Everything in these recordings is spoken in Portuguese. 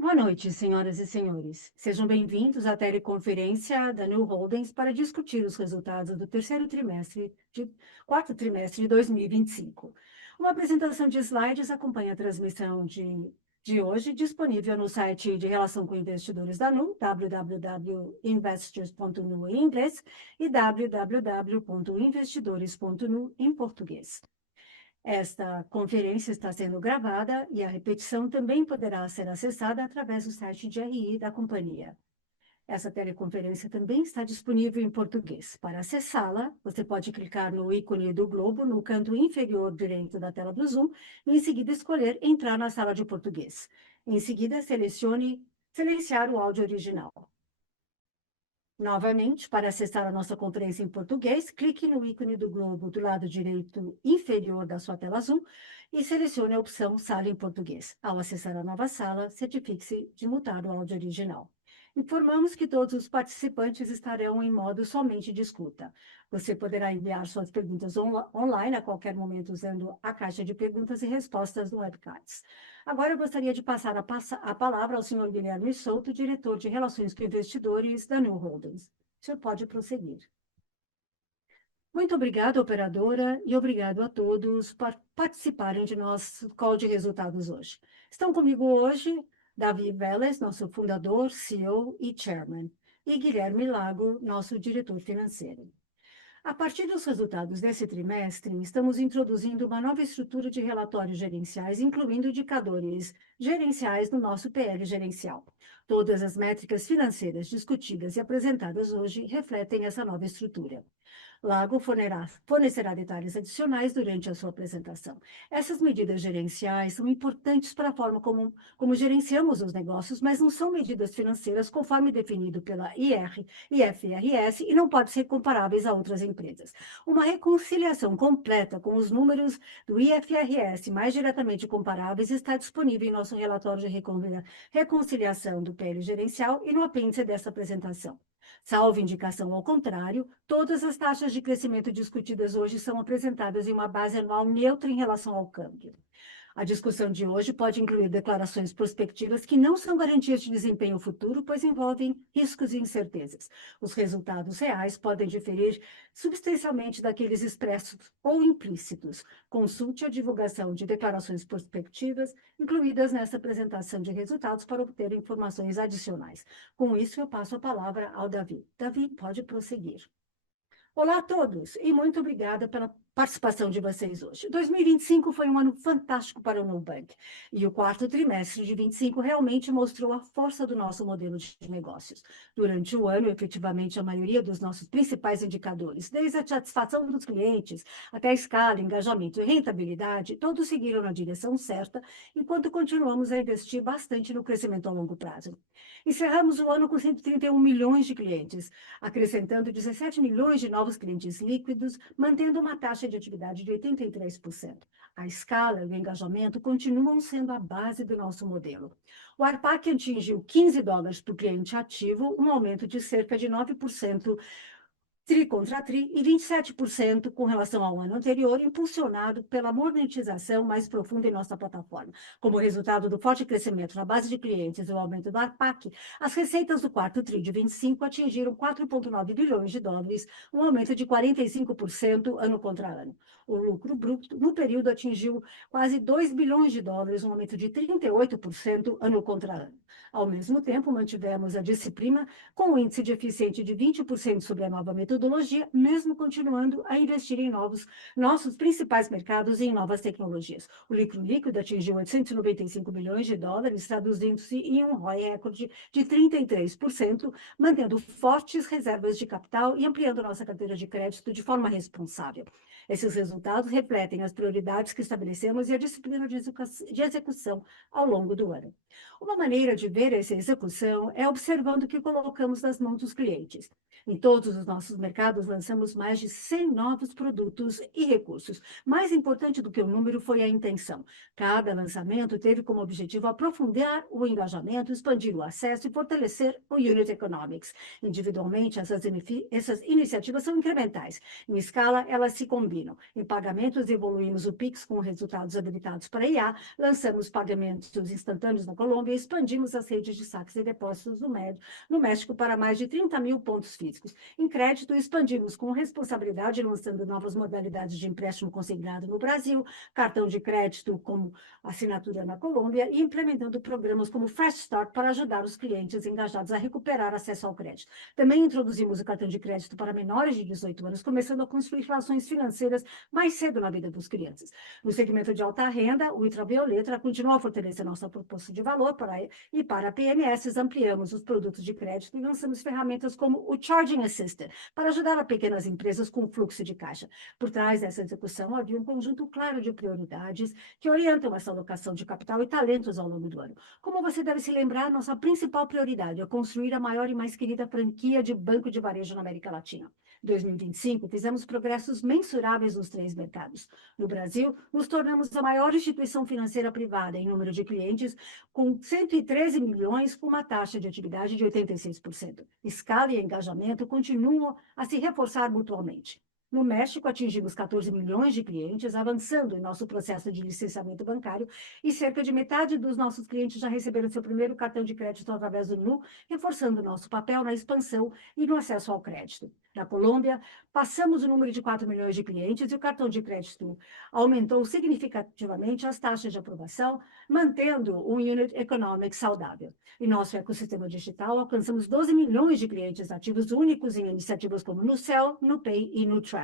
Boa noite, senhoras e senhores. Sejam bem-vindos à teleconferência da New Holdings para discutir os resultados do quarto trimestre de 2025. Uma apresentação de slides acompanha a transmissão de hoje, disponível no site de relação com investidores da Nu, www.investors.nu em inglês e www.investidores.nu em português. Esta conferência está sendo gravada e a repetição também poderá ser acessada através do site de RI da companhia. Essa teleconferência também está disponível em português. Para acessá-la, você pode clicar no ícone do globo no canto inferior direito da tela do Zoom e, em seguida, escolher Entrar na sala de português. Em seguida, silenciar o áudio original. Novamente, para acessar a nossa conferência em português, clique no ícone do globo do lado direito inferior da sua tela Zoom e selecione a opção Sala em Português. Ao acessar a nova sala, certifique-se de mutar o áudio original. Informamos que todos os participantes estarão em modo somente de escuta. Você poderá enviar suas perguntas online a qualquer momento usando a caixa de perguntas e respostas do webcast. Agora eu gostaria de passar a palavra ao senhor Guilherme Souto, diretor de Relações com Investidores da New Holdings. O senhor pode prosseguir. Muito obrigada, operadora, e obrigado a todos por participarem de nosso call de resultados hoje. Estão comigo hoje Davi Vélez, nosso fundador, CEO e Chairman, e Guilherme Lago, nosso diretor financeiro. A partir dos resultados desse trimestre, estamos introduzindo uma nova estrutura de relatórios gerenciais, incluindo indicadores gerenciais no nosso PL gerencial. Todas as métricas financeiras discutidas e apresentadas hoje refletem essa nova estrutura. Lago fornecerá detalhes adicionais durante a sua apresentação. Essas medidas gerenciais são importantes para a forma como gerenciamos os negócios, mas não são medidas financeiras conforme definido pela IR e FRS e não podem ser comparáveis a outras empresas. Uma reconciliação completa com os números do IFRS mais diretamente comparáveis está disponível em nosso relatório de reconciliação do PL gerencial e no apêndice dessa apresentação. Salvo indicação ao contrário, todas as taxas de crescimento discutidas hoje são apresentadas em uma base anual neutra em relação ao câmbio. A discussão de hoje pode incluir declarações prospectivas que não são garantias de desempenho futuro, pois envolvem riscos e incertezas. Os resultados reais podem diferir substancialmente daqueles expressos ou implícitos. Consulte a divulgação de declarações prospectivas incluídas nessa apresentação de resultados para obter informações adicionais. Com isso, eu passo a palavra ao Davi. Davi, pode prosseguir. Olá a todos e muito obrigada pela participação de vocês hoje. 2025 foi um ano fantástico para o Nubank e o quarto trimestre de 25 realmente mostrou a força do nosso modelo de negócios. Durante o ano, efetivamente, a maioria dos nossos principais indicadores, desde a satisfação dos clientes até a escala, engajamento e rentabilidade, todos seguiram na direção certa, enquanto continuamos a investir bastante no crescimento a longo prazo. Encerramos o ano com 131 milhões de clientes, acrescentando 17 milhões de novos clientes líquidos, mantendo uma taxa de atividade de 83%. A escala e o engajamento continuam sendo a base do nosso modelo. O ARPAC atingiu $15 por cliente ativo, um aumento de cerca de 9% tri contra tri e 27% com relação ao ano anterior, impulsionado pela monetização mais profunda em nossa plataforma. Como resultado do forte crescimento na base de clientes e o aumento do ARPAC, as receitas do quarto tri de 25 atingiram $4,9 bilhões, um aumento de 45% ano contra ano. O lucro bruto no período atingiu quase $2 bilhões, um aumento de 38% ano contra ano. Ao mesmo tempo, mantivemos a disciplina com um índice de eficiência de 20% sobre a nova metodologia, mesmo continuando a investir em nossos principais mercados e em novas tecnologias. O lucro líquido atingiu $895 bilhões, traduzindo-se em um ROI recorde de 33%, mantendo fortes reservas de capital e ampliando nossa carteira de crédito de forma responsável. Esses resultados refletem as prioridades que estabelecemos e a disciplina de execução ao longo do ano. Uma maneira de ver essa execução é observando o que colocamos nas mãos dos clientes. Em todos os nossos mercados, lançamos mais de 100 novos produtos e recursos. Mais importante do que o número foi a intenção. Cada lançamento teve como objetivo aprofundar o engajamento, expandir o acesso e fortalecer o Unit Economics. Individualmente, essas iniciativas são incrementais. Em escala, elas se combinam. Em pagamentos, evoluímos o Pix com resultados habilitados para IA, lançamos pagamentos instantâneos na Colômbia e expandimos as redes de saques e depósitos no México para mais de 30 mil pontos físicos. Em crédito, expandimos com responsabilidade, lançando novas modalidades de empréstimo consignado no Brasil, cartão de crédito como assinatura na Colômbia e implementando programas como Fresh Start para ajudar os clientes engajados a recuperar acesso ao crédito. Também introduzimos o cartão de crédito para menores de 18 anos, começando a construir relações financeiras mais cedo na vida dos crianças. No segmento de alta renda, o Ultravioleta continua a fortalecer nossa proposta de valor e para PMS ampliamos os produtos de crédito e lançamos ferramentas como o Charging Assistant para ajudar a pequenas empresas com o fluxo de caixa. Por trás dessa execução havia um conjunto claro de prioridades que orientam essa alocação de capital e talentos ao longo do ano. Como você deve se lembrar, nossa principal prioridade é construir a maior e mais querida franquia de banco de varejo na América Latina. Em 2025, fizemos progressos mensuráveis nos 3 mercados. No Brasil, nos tornamos a maior instituição financeira privada em número de clientes, com 113 milhões, com uma taxa de atividade de 86%. Escala e engajamento continuam a se reforçar mutuamente. No México, atingimos 14 milhões de clientes, avançando em nosso processo de licenciamento bancário, e cerca de metade dos nossos clientes já receberam seu primeiro cartão de crédito através do Nu, reforçando nosso papel na expansão e no acesso ao crédito. Na Colômbia, passamos o número de 4 milhões de clientes e o cartão de crédito aumentou significativamente as taxas de aprovação, mantendo um Unit Economics saudável. Em nosso ecossistema digital, alcançamos 12 milhões de clientes ativos únicos em iniciativas como NuCel, NuPay e NuTravel.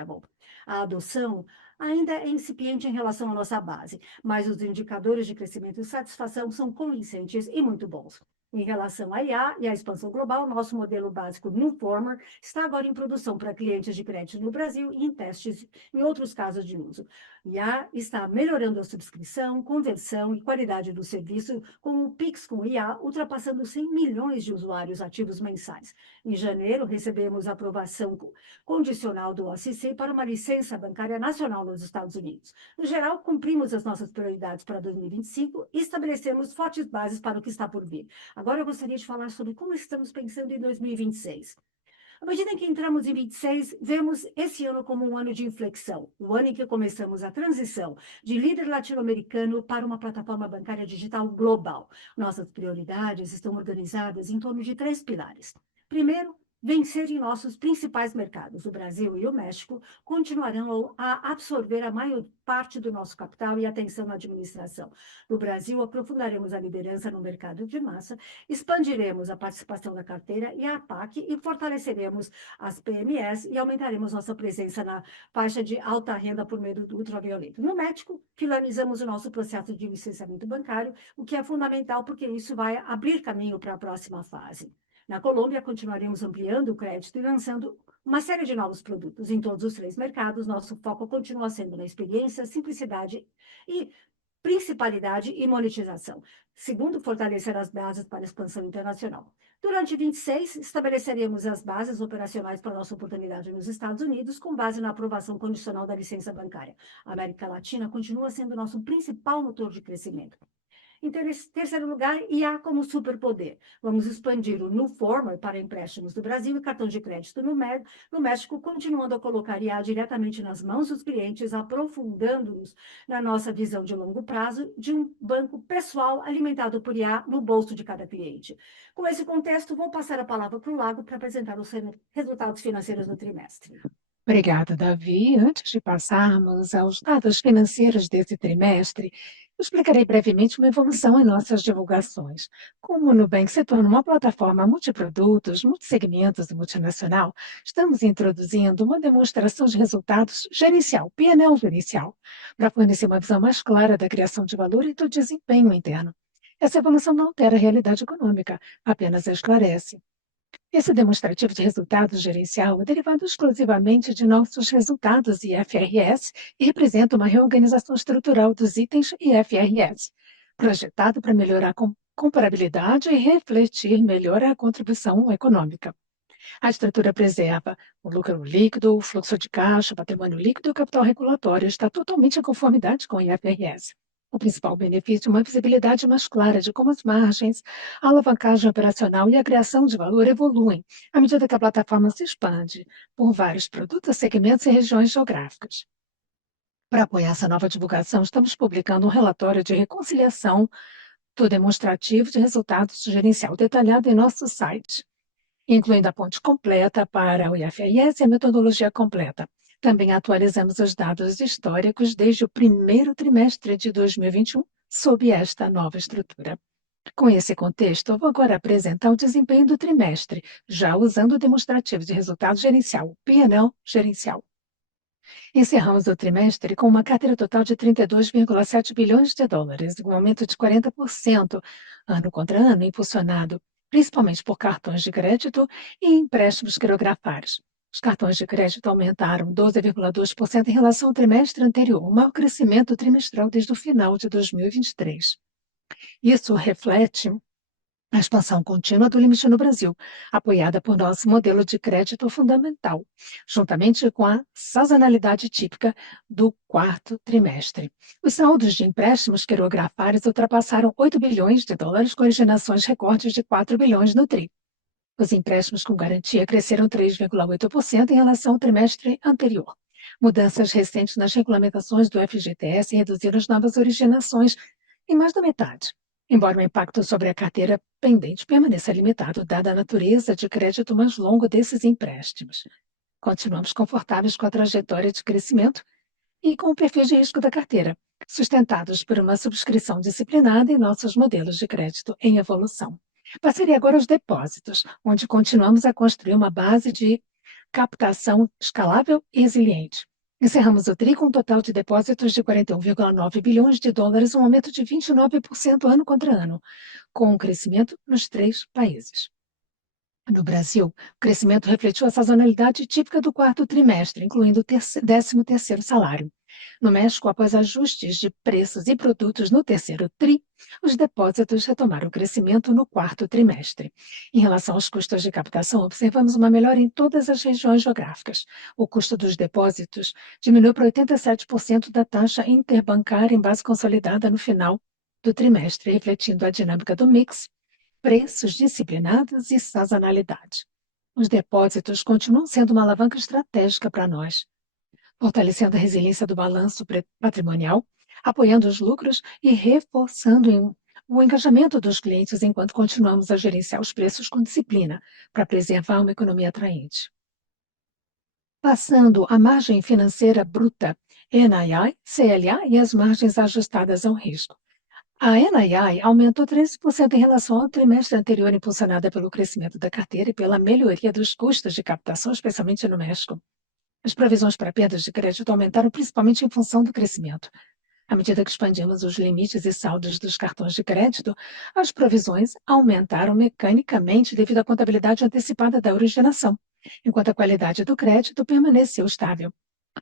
A adoção ainda é incipiente em relação à nossa base, mas os indicadores de crescimento e satisfação são convincentes e muito bons. Em relação à IA e à expansão global, nosso modelo básico Nuformer está agora em produção para clientes de crédito no Brasil e em testes em outros casos de uso. IA está melhorando a subscrição, conversão e qualidade do serviço, com o Pix com IA ultrapassando 100 milhões de usuários ativos mensais. Em janeiro, recebemos a aprovação condicional do OCC para uma licença bancária nacional nos Estados Unidos. No geral, cumprimos as nossas prioridades para 2025 e estabelecemos fortes bases para o que está por vir. Agora eu gostaria de falar sobre como estamos pensando em 2026. À medida em que entramos em 26, vemos esse ano como um ano de inflexão, o ano em que começamos a transição de líder latino-americano para uma plataforma bancária digital global. Nossas prioridades estão organizadas em torno de 3 pilares. Primeiro, vencer em nossos principais mercados. O Brasil e o México continuarão a absorver a maior parte do nosso capital e atenção na administração. No Brasil, aprofundaremos a liderança no mercado de massa, expandiremos a participação da carteira e a PAC e fortaleceremos as PMEs e aumentaremos nossa presença na faixa de alta renda por meio do ultravioleta. No México, finalizamos o nosso processo de licenciamento bancário, o que é fundamental porque isso vai abrir caminho para a próxima fase. Na Colômbia, continuaremos ampliando o crédito e lançando uma série de novos produtos. Em todos os 3 mercados, nosso foco continua sendo na experiência, simplicidade e principalidade e monetização. Segundo, fortalecer as bases para a expansão internacional. Durante 26, estabeleceremos as bases operacionais para nossa oportunidade nos Estados Unidos, com base na aprovação condicional da licença bancária. A América Latina continua sendo nosso principal motor de crescimento. Em terceiro lugar, IA como superpoder. Vamos expandir o Nuformer para empréstimos do Brasil e cartão de crédito no México, continuando a colocar IA diretamente nas mãos dos clientes, aprofundando-nos na nossa visão de longo prazo de um banco pessoal alimentado por IA no bolso de cada cliente. Com esse contexto, vou passar a palavra para o Lago para apresentar os resultados financeiros do trimestre. Obrigada, Davi. Antes de passarmos aos dados financeiros desse trimestre, eu explicarei brevemente uma evolução em nossas divulgações. Como o Nubank se torna uma plataforma multiprodutos, multissegmentos e multinacional, estamos introduzindo uma demonstração de resultados gerencial, P&L gerencial, para fornecer uma visão mais clara da criação de valor e do desempenho interno. Essa evolução não altera a realidade econômica, apenas a esclarece. Esse demonstrativo de resultados gerencial é derivado exclusivamente de nossos resultados IFRS e representa uma reorganização estrutural dos itens IFRS, projetado para melhorar a comparabilidade e refletir melhor a contribuição econômica. A estrutura preserva o lucro líquido, o fluxo de caixa, o patrimônio líquido e o capital regulatório. Está totalmente em conformidade com o IFRS. O principal benefício é uma visibilidade mais clara de como as margens, a alavancagem operacional e a criação de valor evoluem à medida que a plataforma se expande por vários produtos, segmentos e regiões geográficas. Para apoiar essa nova divulgação, estamos publicando um relatório de reconciliação do demonstrativo de resultados gerencial detalhado em nosso site, incluindo a ponte completa para o IFRS e a metodologia completa. Também atualizamos os dados históricos desde o primeiro trimestre de 2021 sob esta nova estrutura. Com esse contexto, eu vou agora apresentar o desempenho do trimestre, já usando o demonstrativo de resultado gerencial, o P&L gerencial. Encerramos o trimestre com uma carteira total de 32,7 bilhões de dólares, um aumento de 40% ano contra ano, impulsionado principalmente por cartões de crédito e empréstimos quirografares. Os cartões de crédito aumentaram 12,2% em relação ao trimestre anterior, o maior crescimento trimestral desde o final de 2023. Isso reflete a expansão contínua do limite no Brasil, apoiada por nosso modelo de crédito fundamental, juntamente com a sazonalidade típica do quarto trimestre. Os saldos de empréstimos quirografares ultrapassaram 8 bilhões de dólares, com originações recordes de 4 bilhões no TRI. Os empréstimos com garantia cresceram 3,8% em relação ao trimestre anterior. Mudanças recentes nas regulamentações do FGTS reduziram as novas originações em mais da metade. Embora o impacto sobre a carteira pendente permaneça limitado, dada a natureza de crédito mais longo desses empréstimos. Continuamos confortáveis com a trajetória de crescimento e com o perfil de risco da carteira, sustentados por uma subscrição disciplinada em nossos modelos de crédito em evolução. Passaria agora aos depósitos, onde continuamos a construir uma base de captação escalável e resiliente. Encerramos o TRI com um total de depósitos de 41,9 bilhões de dólares, um aumento de 29% ano contra ano, com um crescimento nos 3 países. No Brasil, o crescimento refletiu a sazonalidade típica do quarto trimestre, incluindo o 13º salário. No México, após ajustes de preços e produtos no terceiro TRI, os depósitos retomaram o crescimento no quarto trimestre. Em relação aos custos de captação, observamos uma melhora em todas as regiões geográficas. O custo dos depósitos diminuiu para 87% da taxa interbancária em base consolidada no final do trimestre, refletindo a dinâmica do mix, preços disciplinados e sazonalidade. Os depósitos continuam sendo uma alavanca estratégica para nós, fortalecendo a resiliência do balanço patrimonial, apoiando os lucros e reforçando o engajamento dos clientes enquanto continuamos a gerenciar os preços com disciplina para preservar uma economia atraente. Passando a margem financeira bruta, NII, CLA e as margens ajustadas ao risco. A NII aumentou 13% em relação ao trimestre anterior, impulsionada pelo crescimento da carteira e pela melhoria dos custos de captação, especialmente no México. As provisões para perdas de crédito aumentaram principalmente em função do crescimento. À medida que expandimos os limites e saldos dos cartões de crédito, as provisões aumentaram mecanicamente devido à contabilidade antecipada da originação, enquanto a qualidade do crédito permaneceu estável.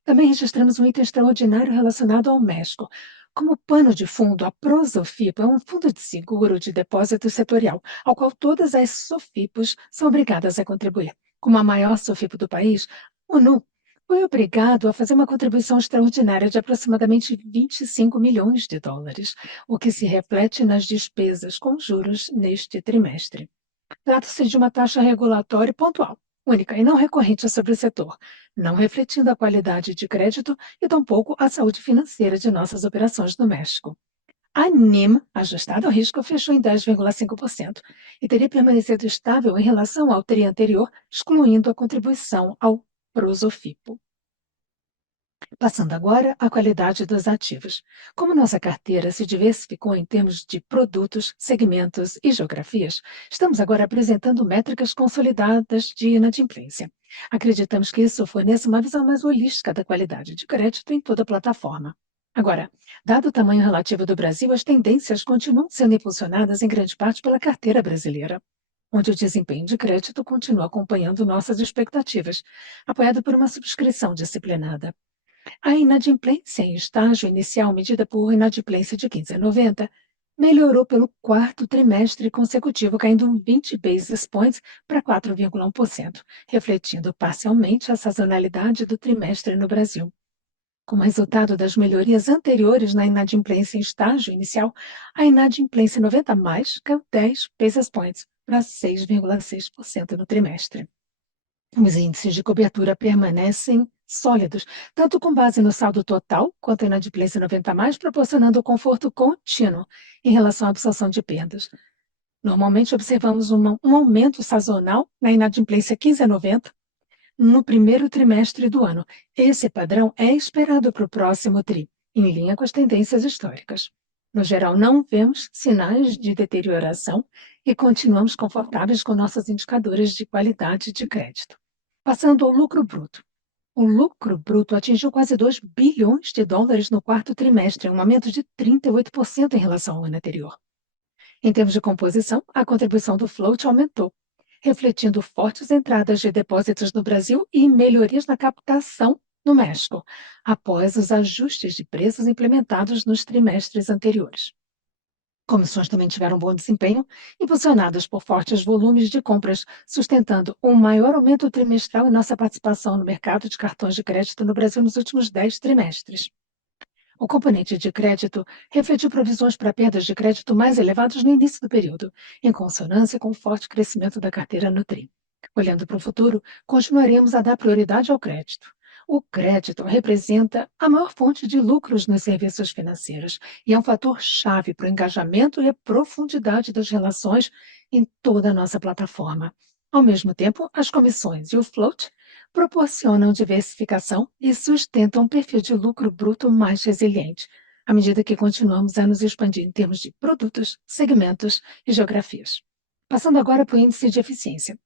Também registramos um item extraordinário relacionado ao México. Como pano de fundo, a Prosofipo é um fundo de seguro de depósito setorial, ao qual todas as SOFIPOS são obrigadas a contribuir. Como a maior SOFIPO do país, o NU foi obrigado a fazer uma contribuição extraordinária de aproximadamente 25 milhões de dólares, o que se reflete nas despesas com juros neste trimestre. Trata-se de uma taxa regulatória pontual, única e não recorrente sobre o setor, não refletindo a qualidade de crédito e tampouco a saúde financeira de nossas operações no México. A NIM, ajustada ao risco, fechou em 10,5% e teria permanecido estável em relação ao TRI anterior, excluindo a contribuição ao Prosofipo. Passando agora à qualidade dos ativos. Como nossa carteira se diversificou em termos de produtos, segmentos e geografias, estamos agora apresentando métricas consolidadas de inadimplência. Acreditamos que isso fornece uma visão mais holística da qualidade de crédito em toda a plataforma. Agora, dado o tamanho relativo do Brasil, as tendências continuam sendo impulsionadas em grande parte pela carteira brasileira, onde o desempenho de crédito continua acompanhando nossas expectativas, apoiado por uma subscrição disciplinada. A inadimplência em estágio inicial, medida por inadimplência de 15 a 90, melhorou pelo quarto trimestre consecutivo, caindo 20 basis points para 4,1%, refletindo parcialmente a sazonalidade do trimestre no Brasil. Como resultado das melhorias anteriores na inadimplência em estágio inicial, a inadimplência 90+ caiu 10 basis points para 6,6% no trimestre. Os índices de cobertura permanecem sólidos, tanto com base no saldo total quanto a inadimplência 90+, proporcionando conforto contínuo em relação à absorção de perdas. Normalmente observamos um aumento sazonal na inadimplência 15 a 90 no primeiro trimestre do ano. Esse padrão é esperado para o próximo TRI, em linha com as tendências históricas. No geral, não vemos sinais de deterioração e continuamos confortáveis com nossos indicadores de qualidade de crédito. Passando ao lucro bruto. O lucro bruto atingiu quase 2 bilhões de dólares no quarto trimestre, um aumento de 38% em relação ao ano anterior. Em termos de composição, a contribuição do float aumentou, refletindo fortes entradas de depósitos no Brasil e melhorias na captação no México, após os ajustes de preços implementados nos trimestres anteriores. Comissões também tiveram bom desempenho, impulsionadas por fortes volumes de compras, sustentando um maior aumento trimestral em nossa participação no mercado de cartões de crédito no Brasil nos últimos 10 trimestres. O componente de crédito refletiu provisões para perdas de crédito mais elevadas no início do período, em consonância com o forte crescimento da carteira no TRI. Olhando para o futuro, continuaremos a dar prioridade ao crédito. O crédito representa a maior fonte de lucros nos serviços financeiros e é um fator chave para o engajamento e a profundidade das relações em toda a nossa plataforma. Ao mesmo tempo, as comissões e o float proporcionam diversificação e sustentam um perfil de lucro bruto mais resiliente, à medida que continuamos a nos expandir em termos de produtos, segmentos e geografias. Passando agora para o índice de eficiência.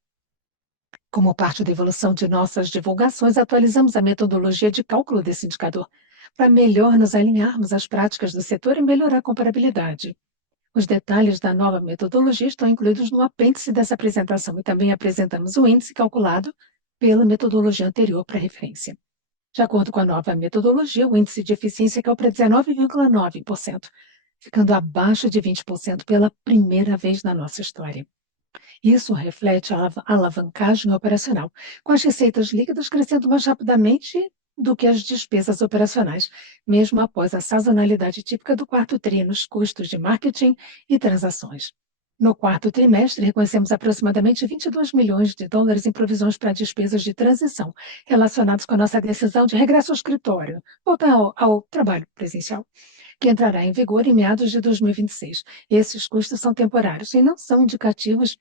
Como parte da evolução de nossas divulgações, atualizamos a metodologia de cálculo desse indicador, para melhor nos alinharmos às práticas do setor e melhorar a comparabilidade. Os detalhes da nova metodologia estão incluídos no apêndice dessa apresentação e também apresentamos o índice calculado pela metodologia anterior para referência. De acordo com a nova metodologia, o índice de eficiência caiu para 19,9%, ficando abaixo de 20% pela primeira vez na nossa história. Isso reflete a alavancagem operacional, com as receitas líquidas crescendo mais rapidamente do que as despesas operacionais, mesmo após a sazonalidade típica do quarto TRI nos custos de marketing e transações. No quarto trimestre, reconhecemos aproximadamente 22 milhões de dólares em provisões para despesas de transição, relacionadas com a nossa decisão de regresso ao escritório, voltar ao trabalho presencial, que entrará em vigor em meados de 2026. Esses custos são temporários e não são indicativos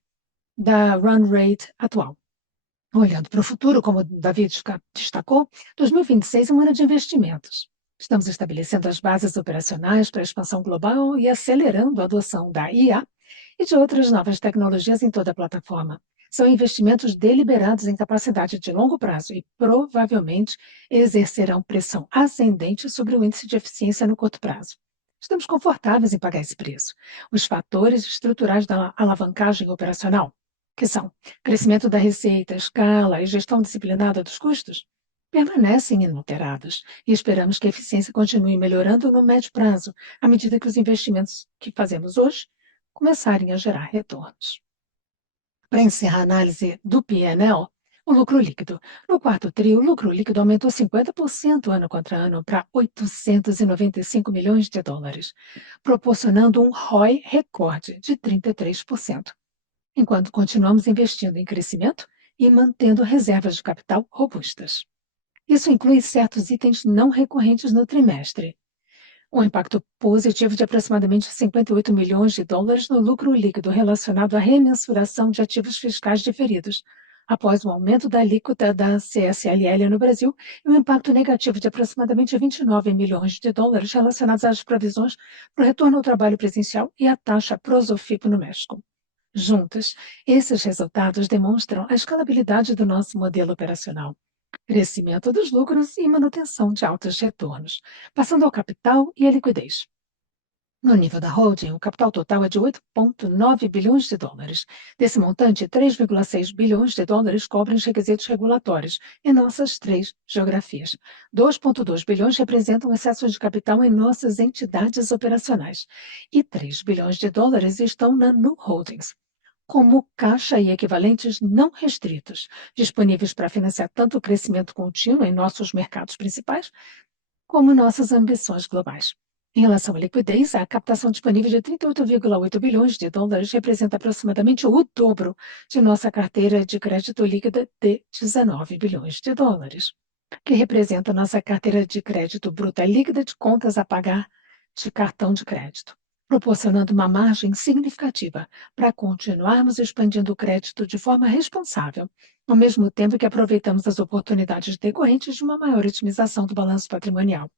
da run rate atual. Olhando para o futuro, como o David destacou, 2026 é um ano de investimentos. Estamos estabelecendo as bases operacionais para a expansão global e acelerando a adoção da IA e de outras novas tecnologias em toda a plataforma. São investimentos deliberados em capacidade de longo prazo e provavelmente exercerão pressão ascendente sobre o índice de eficiência no curto prazo. Estamos confortáveis em pagar esse preço. Os fatores estruturais da alavancagem operacional, que são crescimento da receita, escala e gestão disciplinada dos custos, permanecem inalterados e esperamos que a eficiência continue melhorando no médio prazo, à medida que os investimentos que fazemos hoje começarem a gerar retornos. Para encerrar a análise do P&L, o lucro líquido. No quarto TRI, o lucro líquido aumentou 50% ano contra ano para 895 milhões de dólares, proporcionando um ROI recorde de 33%, enquanto continuamos investindo em crescimento e mantendo reservas de capital robustas. Isso inclui certos itens não recorrentes no trimestre. Um impacto positivo de aproximadamente 58 milhões de dólares no lucro líquido relacionado à remensuração de ativos fiscais diferidos, após o aumento da alíquota da CSLL no Brasil, e um impacto negativo de aproximadamente 29 milhões de dólares relacionados às provisões para o retorno ao trabalho presencial e à taxa Prosofip no México. Juntos, esses resultados demonstram a escalabilidade do nosso modelo operacional, crescimento dos lucros e manutenção de altos retornos. Passando ao capital e à liquidez. No nível da holding, o capital total é de 8,9 bilhões de dólares. Desse montante, 3,6 bilhões de dólares cobrem os requisitos regulatórios em nossas 3 geografias. 2,2 bilhões representam o excesso de capital em nossas entidades operacionais. E 3 bilhões de dólares estão na Nu Holdings, como caixa e equivalentes não restritos, disponíveis para financiar tanto o crescimento contínuo em nossos mercados principais, como nossas ambições globais. Em relação à liquidez, a captação disponível de 38,8 bilhões de dólares representa aproximadamente o dobro de nossa carteira de crédito líquida de 19 bilhões de dólares, que representa nossa carteira de crédito bruta líquida de contas a pagar de cartão de crédito, proporcionando uma margem significativa para continuarmos expandindo o crédito de forma responsável, ao mesmo tempo que aproveitamos as oportunidades decorrentes de uma maior otimização do balanço patrimonial.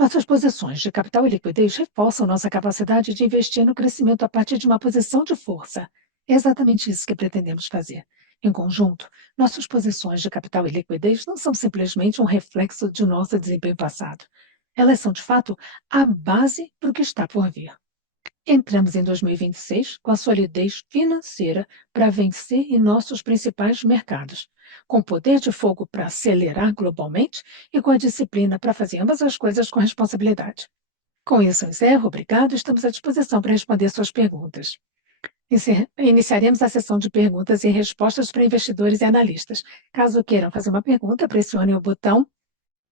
Nossas posições de capital e liquidez reforçam nossa capacidade de investir no crescimento a partir de uma posição de força. É exatamente isso que pretendemos fazer. Em conjunto, nossas posições de capital e liquidez não são simplesmente um reflexo de nosso desempenho passado. Elas são, de fato, a base para o que está por vir. Entramos em 2026 com a solidez financeira para vencer em nossos principais mercados, com poder de fogo para acelerar globalmente e com a disciplina para fazer ambas as coisas com responsabilidade. Com isso, eu encerro. Obrigado. Estamos à disposição para responder suas perguntas. Iniciaremos a sessão de perguntas e respostas para investidores e analistas. Caso queiram fazer uma pergunta, pressione o botão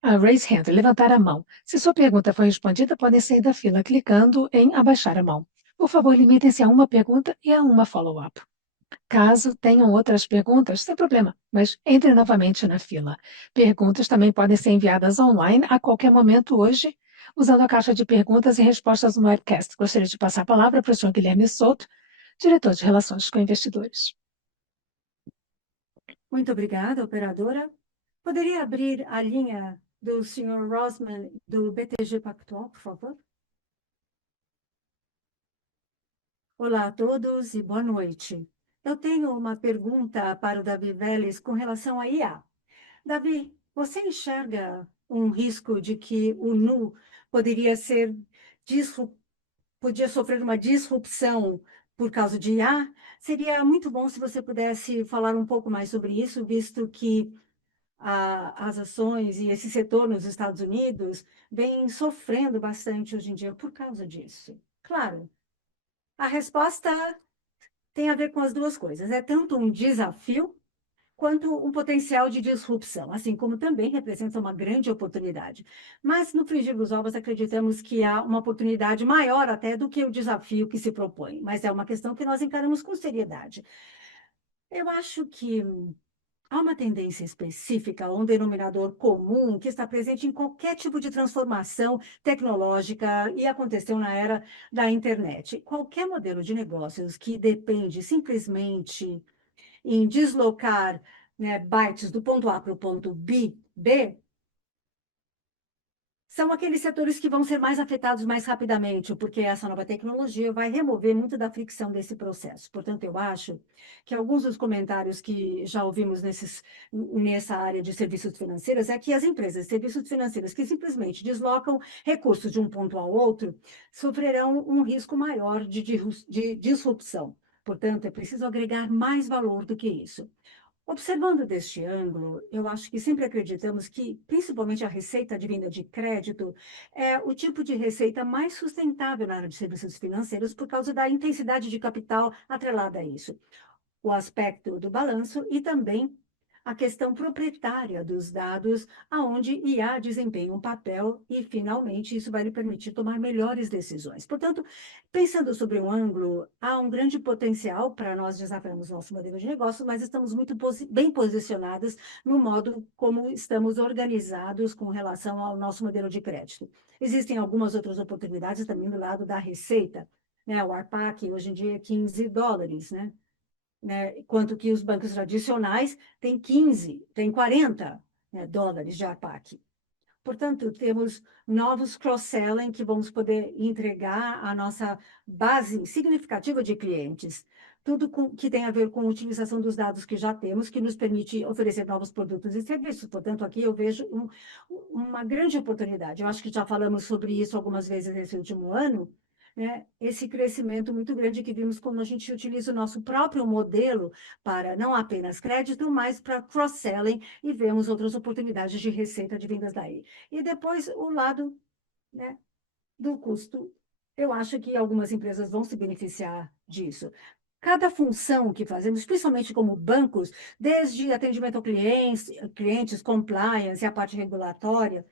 Raise Hand, levantar a mão. Se sua pergunta for respondida, podem sair da fila clicando em abaixar a mão. Por favor, limitem-se a uma pergunta e a uma follow-up. Caso tenham outras perguntas, sem problema, mas entre novamente na fila. Perguntas também podem ser enviadas online a qualquer momento hoje, usando a caixa de perguntas e respostas no webcast. Gostaria de passar a palavra para o senhor Guilherme Souto, diretor de Relações com Investidores. Muito obrigada, operadora. Poderia abrir a linha do senhor Rosman, do BTG Pactual, por favor? Olá a todos e boa noite. Eu tenho uma pergunta para o Davi Vélez com relação à IA. Davi, você enxerga um risco de que o Nu poderia podia sofrer uma disrupção por causa de IA? Seria muito bom se você pudesse falar um pouco mais sobre isso, visto que as ações e esse setor nos Estados Unidos vem sofrendo bastante hoje em dia por causa disso. Claro, a resposta tem a ver com as duas coisas. É tanto um desafio quanto um potencial de disrupção, assim como também representa uma grande oportunidade. Mas no frigir dos ovos acreditamos que há uma oportunidade maior até do que o desafio que se propõe, mas é uma questão que nós encaramos com seriedade. Eu acho que há uma tendência específica, um denominador comum que está presente em qualquer tipo de transformação tecnológica e aconteceu na era da internet. Qualquer modelo de negócios que depende simplesmente em deslocar, né, bytes do ponto A para o ponto B, são aqueles setores que vão ser mais afetados mais rapidamente, porque essa nova tecnologia vai remover muito da fricção desse processo. Portanto, eu acho que alguns dos comentários que já ouvimos nessa área de serviços financeiros é que as empresas de serviços financeiros que simplesmente deslocam recursos de um ponto ao outro sofrerão um risco maior de disrupção. Portanto, é preciso agregar mais valor do que isso. Observando deste ângulo, eu acho que sempre acreditamos que, principalmente a receita advinda de crédito, é o tipo de receita mais sustentável na área de serviços financeiros por causa da intensidade de capital atrelada a isso, o aspecto do balanço e também a questão proprietária dos dados, aonde IA desempenha um papel e, finalmente, isso vai lhe permitir tomar melhores decisões. Portanto, pensando sobre um ângulo, há um grande potencial para nós desafiarmos nosso modelo de negócio, mas estamos muito bem posicionados no modo como estamos organizados com relação ao nosso modelo de crédito. Existem algumas outras oportunidades também do lado da receita, né? O ARPAC hoje em dia é $15, né? Enquanto que os bancos tradicionais têm 15, têm 40, né, dólares de ARPAC. Portanto, temos novos cross-selling que vamos poder entregar à nossa base significativa de clientes. tudo que tem a ver com a utilização dos dados que já temos, que nos permite oferecer novos produtos e serviços. Portanto, aqui eu vejo uma grande oportunidade. Eu acho que já falamos sobre isso algumas vezes nesse último ano, né? Esse crescimento muito grande que vimos quando a gente utiliza o nosso próprio modelo para não apenas crédito, mas para cross-selling e vemos outras oportunidades de receita de vendas daí. E depois o lado, né, do custo. Eu acho que algumas empresas vão se beneficiar disso. Cada função que fazemos, principalmente como bancos, desde atendimento ao clientes, compliance e a parte regulatória,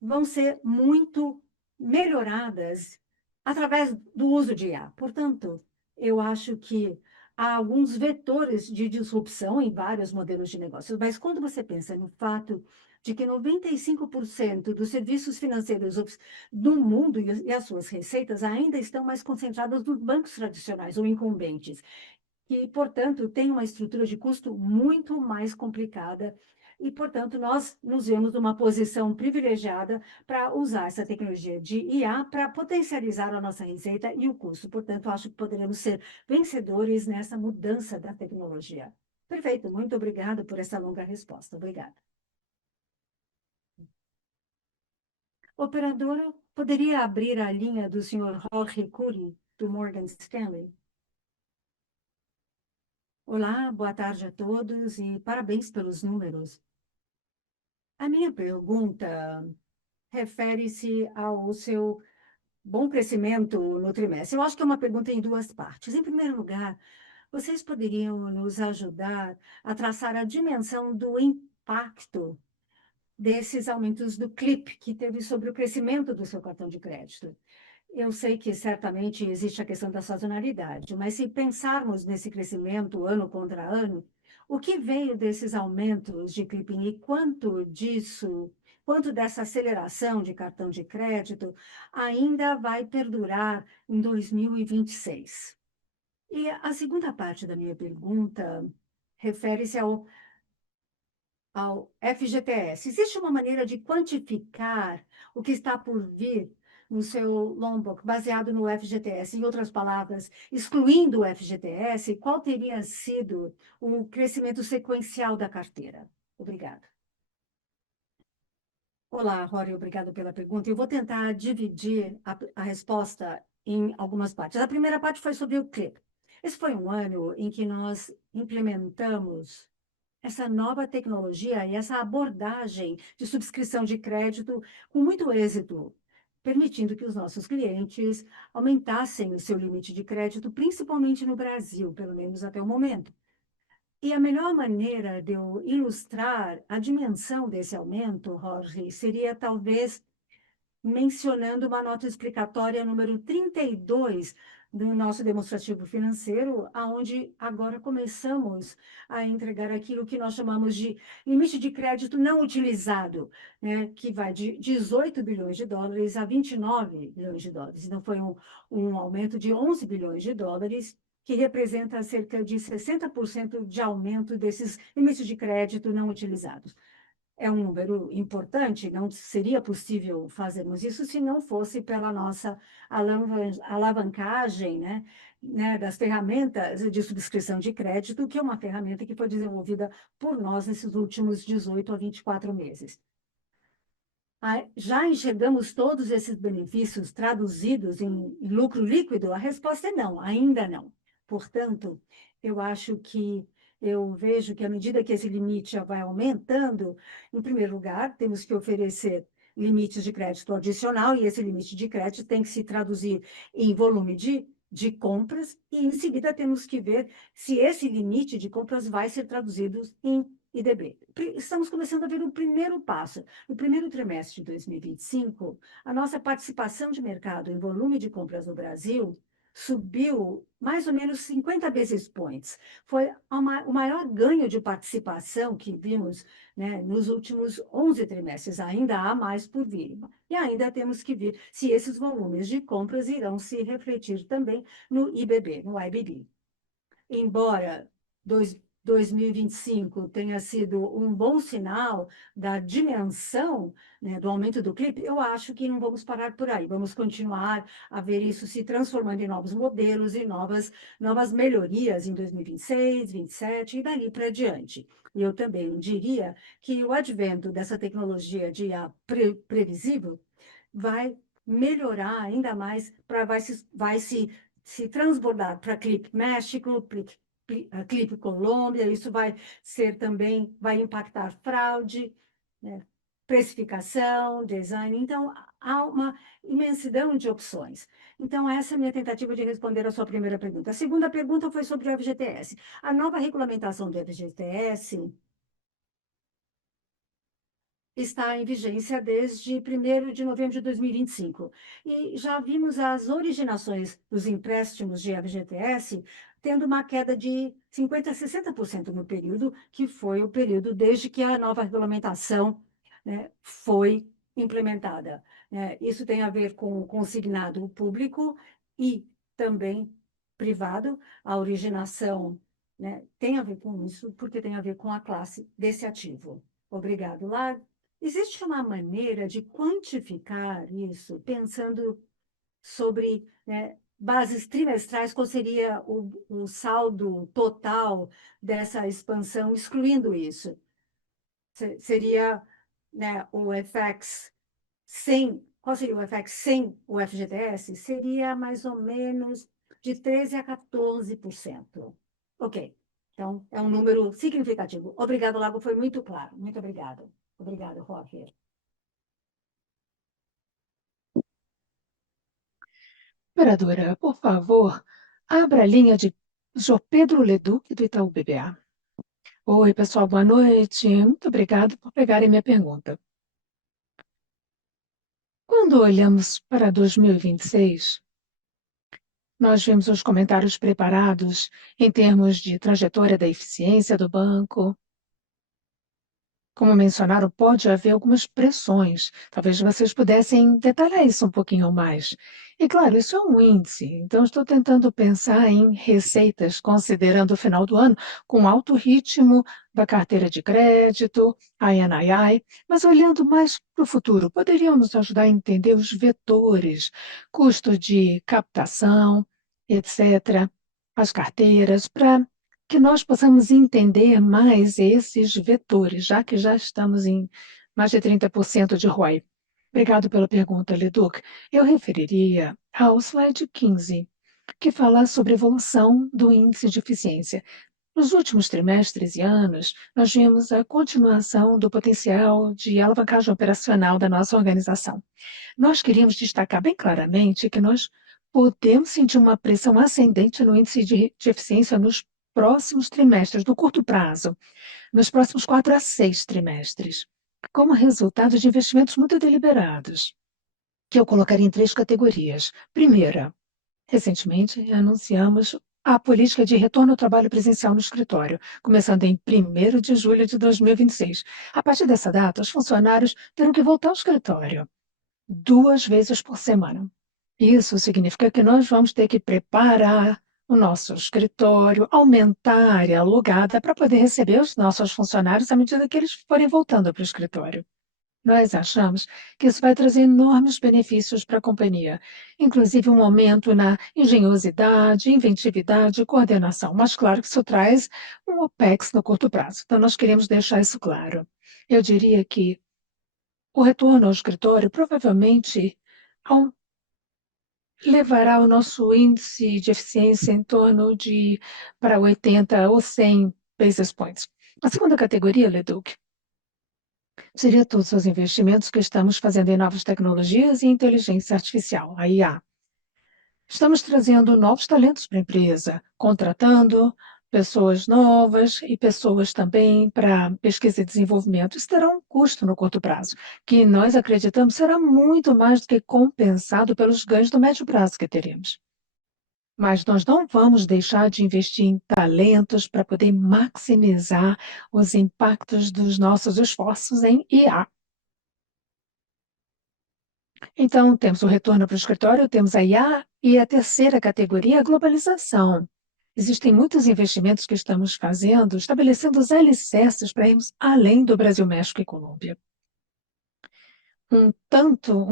vão ser muito melhoradas através do uso de IA. Portanto, eu acho que há alguns vetores de disrupção em vários modelos de negócios, mas quando você pensa no fato de que 95% dos serviços financeiros do mundo e as suas receitas ainda estão mais concentradas nos bancos tradicionais ou incumbentes, e, portanto, tem uma estrutura de custo muito mais complicada e, portanto, nós nos vemos numa posição privilegiada para usar essa tecnologia de IA para potencializar a nossa receita e o custo. Portanto, acho que poderemos ser vencedores nessa mudança da tecnologia. Perfeito, muito obrigada por essa longa resposta. Obrigada. Operadora, poderia abrir a linha do senhor Jorge Cury, do Morgan Stanley? Olá, boa tarde a todos e parabéns pelos números. A minha pergunta refere-se ao seu bom crescimento no trimestre. Eu acho que é uma pergunta em duas partes. Em primeiro lugar, vocês poderiam nos ajudar a traçar a dimensão do impacto desses aumentos do clipe que teve sobre o crescimento do seu cartão de crédito? Eu sei que certamente existe a questão da sazonalidade, mas se pensarmos nesse crescimento ano contra ano, o que veio desses aumentos de clipping e quanto dessa aceleração de cartão de crédito ainda vai perdurar em 2026? E a segunda parte da minha pergunta refere-se ao FGTS. Existe uma maneira de quantificar o que está por vir no seu loan book, baseado no FGTS? Em outras palavras, excluindo o FGTS, qual teria sido o crescimento sequencial da carteira? Obrigada. Olá, Rory, obrigada pela pergunta. Eu vou tentar dividir a resposta em algumas partes. A primeira parte foi sobre o CLIP. Esse foi um ano em que nós implementamos essa nova tecnologia e essa abordagem de subscrição de crédito com muito êxito, permitindo que os nossos clientes aumentassem o seu limite de crédito, principalmente no Brasil, pelo menos até o momento. E a melhor maneira de eu ilustrar a dimensão desse aumento, Jorge, seria talvez mencionando uma nota explicatória número 32 do nosso demonstrativo financeiro, aonde agora começamos a entregar aquilo que nós chamamos de limite de crédito não utilizado, né, que vai de 18 bilhões de dólares a 29 bilhões de dólares. Então, foi um aumento de 11 bilhões de dólares, que representa cerca de 60% de aumento desses limites de crédito não utilizados. É um número importante, não seria possível fazermos isso se não fosse pela nossa alavancagem, das ferramentas de subscrição de crédito, que é uma ferramenta que foi desenvolvida por nós nesses últimos 18 a 24 meses. Já enxergamos todos esses benefícios traduzidos em lucro líquido? A resposta é não, ainda não. Portanto, eu vejo que à medida que esse limite já vai aumentando, em primeiro lugar, temos que oferecer limites de crédito adicional, e esse limite de crédito tem que se traduzir em volume de compras, e em seguida temos que ver se esse limite de compras vai ser traduzido em IDB. Estamos começando a ver o primeiro passo. No primeiro trimestre de 2025, a nossa participação de mercado em volume de compras no Brasil subiu mais ou menos 50 basis points. Foi o maior ganho de participação que vimos, nos últimos 11 trimestres. Ainda há mais por vir. E ainda temos que ver se esses volumes de compras irão se refletir também no IBB, no IBB. Embora 2025 tenha sido um bom sinal da dimensão, né, do aumento do clipe, eu acho que não vamos parar por aí. Vamos continuar a ver isso se transformando em novos modelos e novas melhorias em 2026, 27 e dali para diante. E eu também diria que o advento dessa tecnologia de IA previsível vai melhorar ainda mais, vai se transbordar para Clipe México, Clipe Colômbia, isso vai ser também, vai impactar fraude, né, precificação, design, então há uma imensidão de opções. Então, essa é a minha tentativa de responder a sua primeira pergunta. A segunda pergunta foi sobre o FGTS. A nova regulamentação do FGTS está em vigência desde 1º de novembro de 2025. E já vimos as originações dos empréstimos de FGTS tendo uma queda de 50% a 60% no período, que foi o período desde que a nova regulamentação, né, foi implementada. Isso tem a ver com o consignado público e também privado. A originação, né, tem a ver com isso, porque tem a ver com a classe desse ativo. Obrigado, Lar. Existe uma maneira de quantificar isso, pensando sobre, né, bases trimestrais, qual seria o saldo total dessa expansão, excluindo isso? Seria, né, o FX sem, qual seria o FX sem o FGTS? Seria mais ou menos de 13% a 14%. Ok, então é um número significativo. Obrigado, Lago, foi muito claro. Muito obrigada. Obrigada, Roger. Operadora, por favor, abra a linha de João Pedro Leduc, do Itaú BBA. Oi, pessoal, boa noite. Muito obrigado por pegarem minha pergunta. Quando olhamos para 2026, nós vimos os comentários preparados em termos de trajetória da eficiência do banco. Como mencionaram, pode haver algumas pressões. Talvez vocês pudessem detalhar isso um pouquinho mais. E, claro, isso é um índice, então estou tentando pensar em receitas, considerando o final do ano, com alto ritmo da carteira de crédito, a NII, mas olhando mais para o futuro, poderiam nos ajudar a entender os vetores, custo de captação, etc., as carteiras, para que nós possamos entender mais esses vetores, já que já estamos em mais de 30% de ROI. Obrigado pela pergunta, Leduc. Eu referiria ao slide 15, que fala sobre a evolução do índice de eficiência. Nos últimos trimestres e anos, nós vimos a continuação do potencial de alavancagem operacional da nossa organização. Nós queríamos destacar bem claramente que nós podemos sentir uma pressão ascendente no índice de eficiência nos próximos trimestres, no curto prazo, nos próximos 4 a 6 trimestres, como resultado de investimentos muito deliberados, que eu colocaria em 3 categorias. Primeira, recentemente anunciamos a política de retorno ao trabalho presencial no escritório, começando em 1º de julho de 2026. A partir dessa data, os funcionários terão que voltar ao escritório 2 vezes por semana. Isso significa que nós vamos ter que preparar o nosso escritório, aumentar a área alugada para poder receber os nossos funcionários à medida que eles forem voltando para o escritório. Nós achamos que isso vai trazer enormes benefícios para a companhia, inclusive um aumento na engenhosidade, inventividade e coordenação. Mas, claro que isso traz um OPEX no curto prazo. Então, nós queremos deixar isso claro. Eu diria que o retorno ao escritório provavelmente au- levará o nosso índice de eficiência em torno de para 80 ou 100 basis points. A segunda categoria, Leduc, seria todos os investimentos que estamos fazendo em novas tecnologias e inteligência artificial, a IA. Estamos trazendo novos talentos para a empresa, contratando pessoas novas e pessoas também para pesquisa e desenvolvimento. Isso terá um custo no curto prazo, que nós acreditamos será muito mais do que compensado pelos ganhos do médio prazo que teremos. Mas nós não vamos deixar de investir em talentos para poder maximizar os impactos dos nossos esforços em IA. Então, temos o retorno para o escritório, temos a IA e a terceira categoria, a globalização. Existem muitos investimentos que estamos fazendo, estabelecendo os alicerces para irmos além do Brasil, México e Colômbia. Um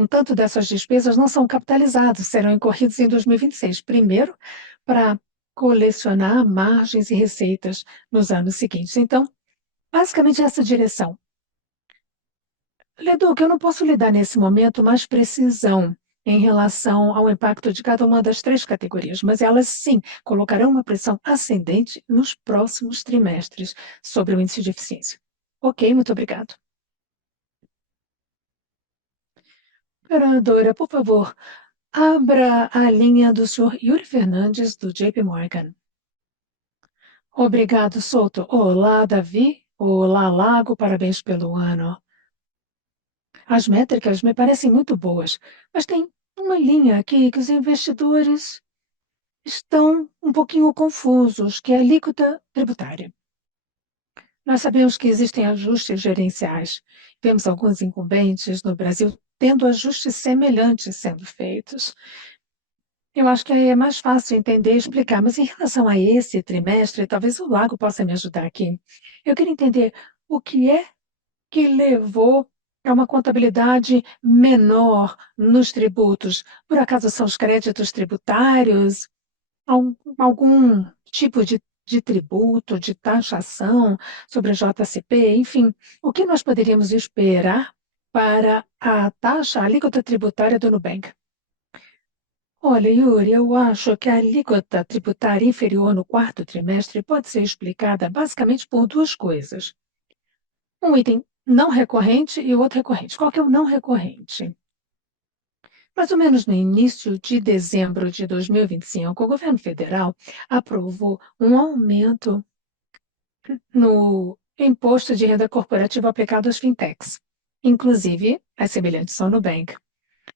tanto dessas despesas não são capitalizados, serão incorridos em 2026. Primeiro, para colecionar margens e receitas nos anos seguintes. Então, basicamente essa direção. Leduc, eu não posso lhe dar nesse momento mais precisão em relação ao impacto de cada uma das três categorias, mas elas sim colocarão uma pressão ascendente nos próximos trimestres sobre o índice de eficiência. Ok, muito obrigado. Operadora, por favor, abra a linha do senhor Yuri Fernandes, do JP Morgan. Obrigado, Souto. Olá, Davi. Olá, Lago. Parabéns pelo ano. As métricas me parecem muito boas, mas tem uma linha aqui que os investidores estão um pouquinho confusos, que é a alíquota tributária. Nós sabemos que existem ajustes gerenciais. Vemos alguns incumbentes no Brasil tendo ajustes semelhantes sendo feitos. Eu acho que aí é mais fácil entender e explicar, mas em relação a esse trimestre, talvez o Lago possa me ajudar aqui. Eu queria entender o que é que levou a uma contabilidade menor nos tributos. Por acaso são os créditos tributários? Algum tipo de tributo, de taxação sobre a JCP? Enfim, o que nós poderíamos esperar para a taxa, a alíquota tributária do Nubank? Olha, Yuri, eu acho que a alíquota tributária inferior no quarto trimestre pode ser explicada basicamente por duas coisas. Um item não recorrente e o outro recorrente. Qual que é o não recorrente? Mais ou menos no início de dezembro de 2025, o governo federal aprovou um aumento no imposto de renda corporativa aplicado às fintechs, inclusive as semelhantes ao Nubank.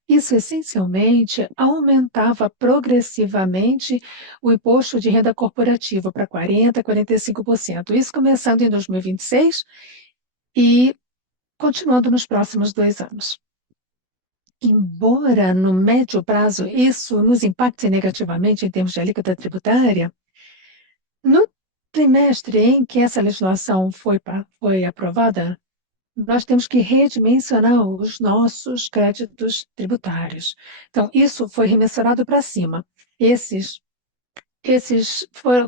Isso essencialmente aumentava progressivamente o imposto de renda corporativa para 40% a 45%. Isso começando em 2026 e continuando nos próximos 2 anos. Embora no médio prazo isso nos impacte negativamente em termos de alíquota tributária, no trimestre em que essa legislação foi aprovada, nós temos que redimensionar os nossos créditos tributários. Então, isso foi remensurado para cima. Esses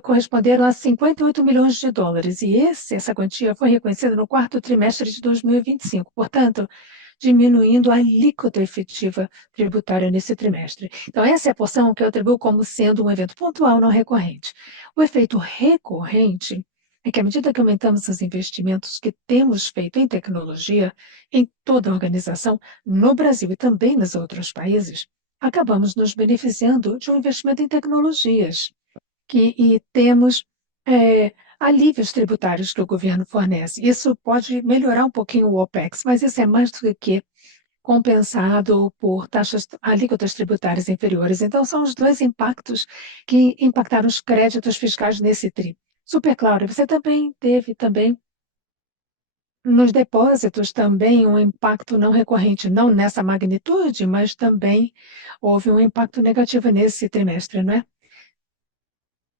corresponderam a 58 milhões de dólares, e essa quantia foi reconhecida no quarto trimestre de 2025. Portanto, diminuindo a alíquota efetiva tributária nesse trimestre. Então, essa é a porção que eu atribuo como sendo um evento pontual não recorrente. O efeito recorrente é que, à medida que aumentamos os investimentos que temos feito em tecnologia, em toda a organização, no Brasil e também nos outros países, acabamos nos beneficiando de um investimento em tecnologias, e temos alívios tributários que o governo fornece. Isso pode melhorar um pouquinho o OPEX, mas isso é mais do que compensado por taxas, alíquotas tributárias inferiores. Então, são os dois impactos que impactaram os créditos fiscais nesse TRI. Super claro. Você também teve nos depósitos também um impacto não recorrente, não nessa magnitude, mas também houve um impacto negativo nesse trimestre, não é?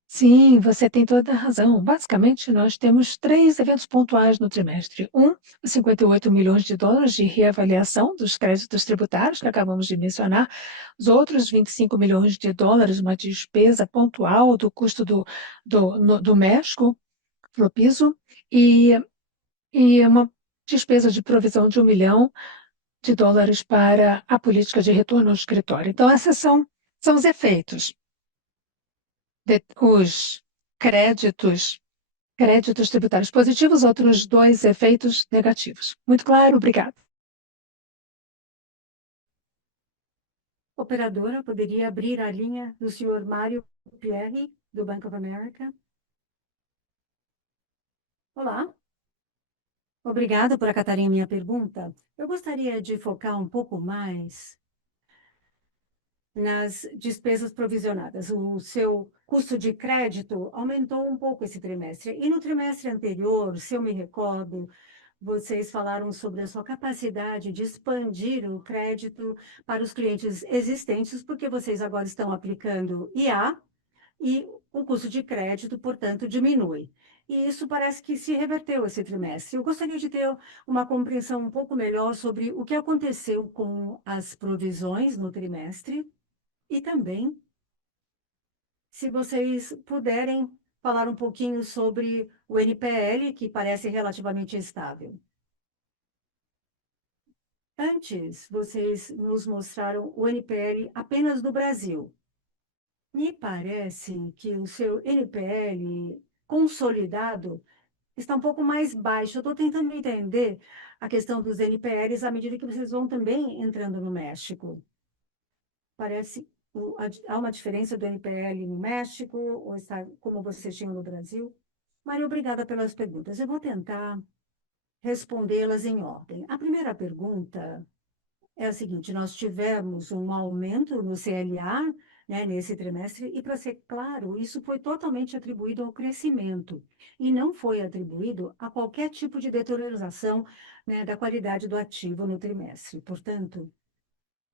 Sim, você tem toda a razão. Basicamente, nós temos três eventos pontuais no trimestre. Os 58 milhões de dólares de reavaliação dos créditos tributários, que acabamos de mencionar. Os outros 25 milhões de dólares, uma despesa pontual do custo do México, pro piso, e, e uma despesa de provisão de 1 milhão de dólares para a política de retorno ao escritório. Então, esses são os efeitos. Os créditos tributários positivos, outros dois efeitos negativos. Muito claro, obrigada. Operadora, poderia abrir a linha do senhor Mário Pierre, do Bank of America? Olá. Obrigada por acatarem a minha pergunta. Eu gostaria de focar um pouco mais nas despesas provisionadas. O seu custo de crédito aumentou um pouco esse trimestre. E no trimestre anterior, se eu me recordo, vocês falaram sobre a sua capacidade de expandir o crédito para os clientes existentes, porque vocês agora estão aplicando IA e o custo de crédito, portanto, diminui. E isso parece que se reverteu esse trimestre. Eu gostaria de ter uma compreensão um pouco melhor sobre o que aconteceu com as provisões no trimestre e também, se vocês puderem falar um pouquinho sobre o NPL, que parece relativamente estável. Antes, vocês nos mostraram o NPL apenas do Brasil. Me parece que o seu NPL consolidado está um pouco mais baixo. Eu estou tentando entender a questão dos NPLs à medida que vocês vão também entrando no México. Parece há uma diferença do NPL no México, ou está como vocês tinham no Brasil? Maria, obrigada pelas perguntas. Eu vou tentar respondê-las em ordem. A primeira pergunta é a seguinte: nós tivemos um aumento no CLA, né, nesse trimestre, e, para ser claro, isso foi totalmente atribuído ao crescimento, e não foi atribuído a qualquer tipo de deterioração, né, da qualidade do ativo no trimestre. Portanto,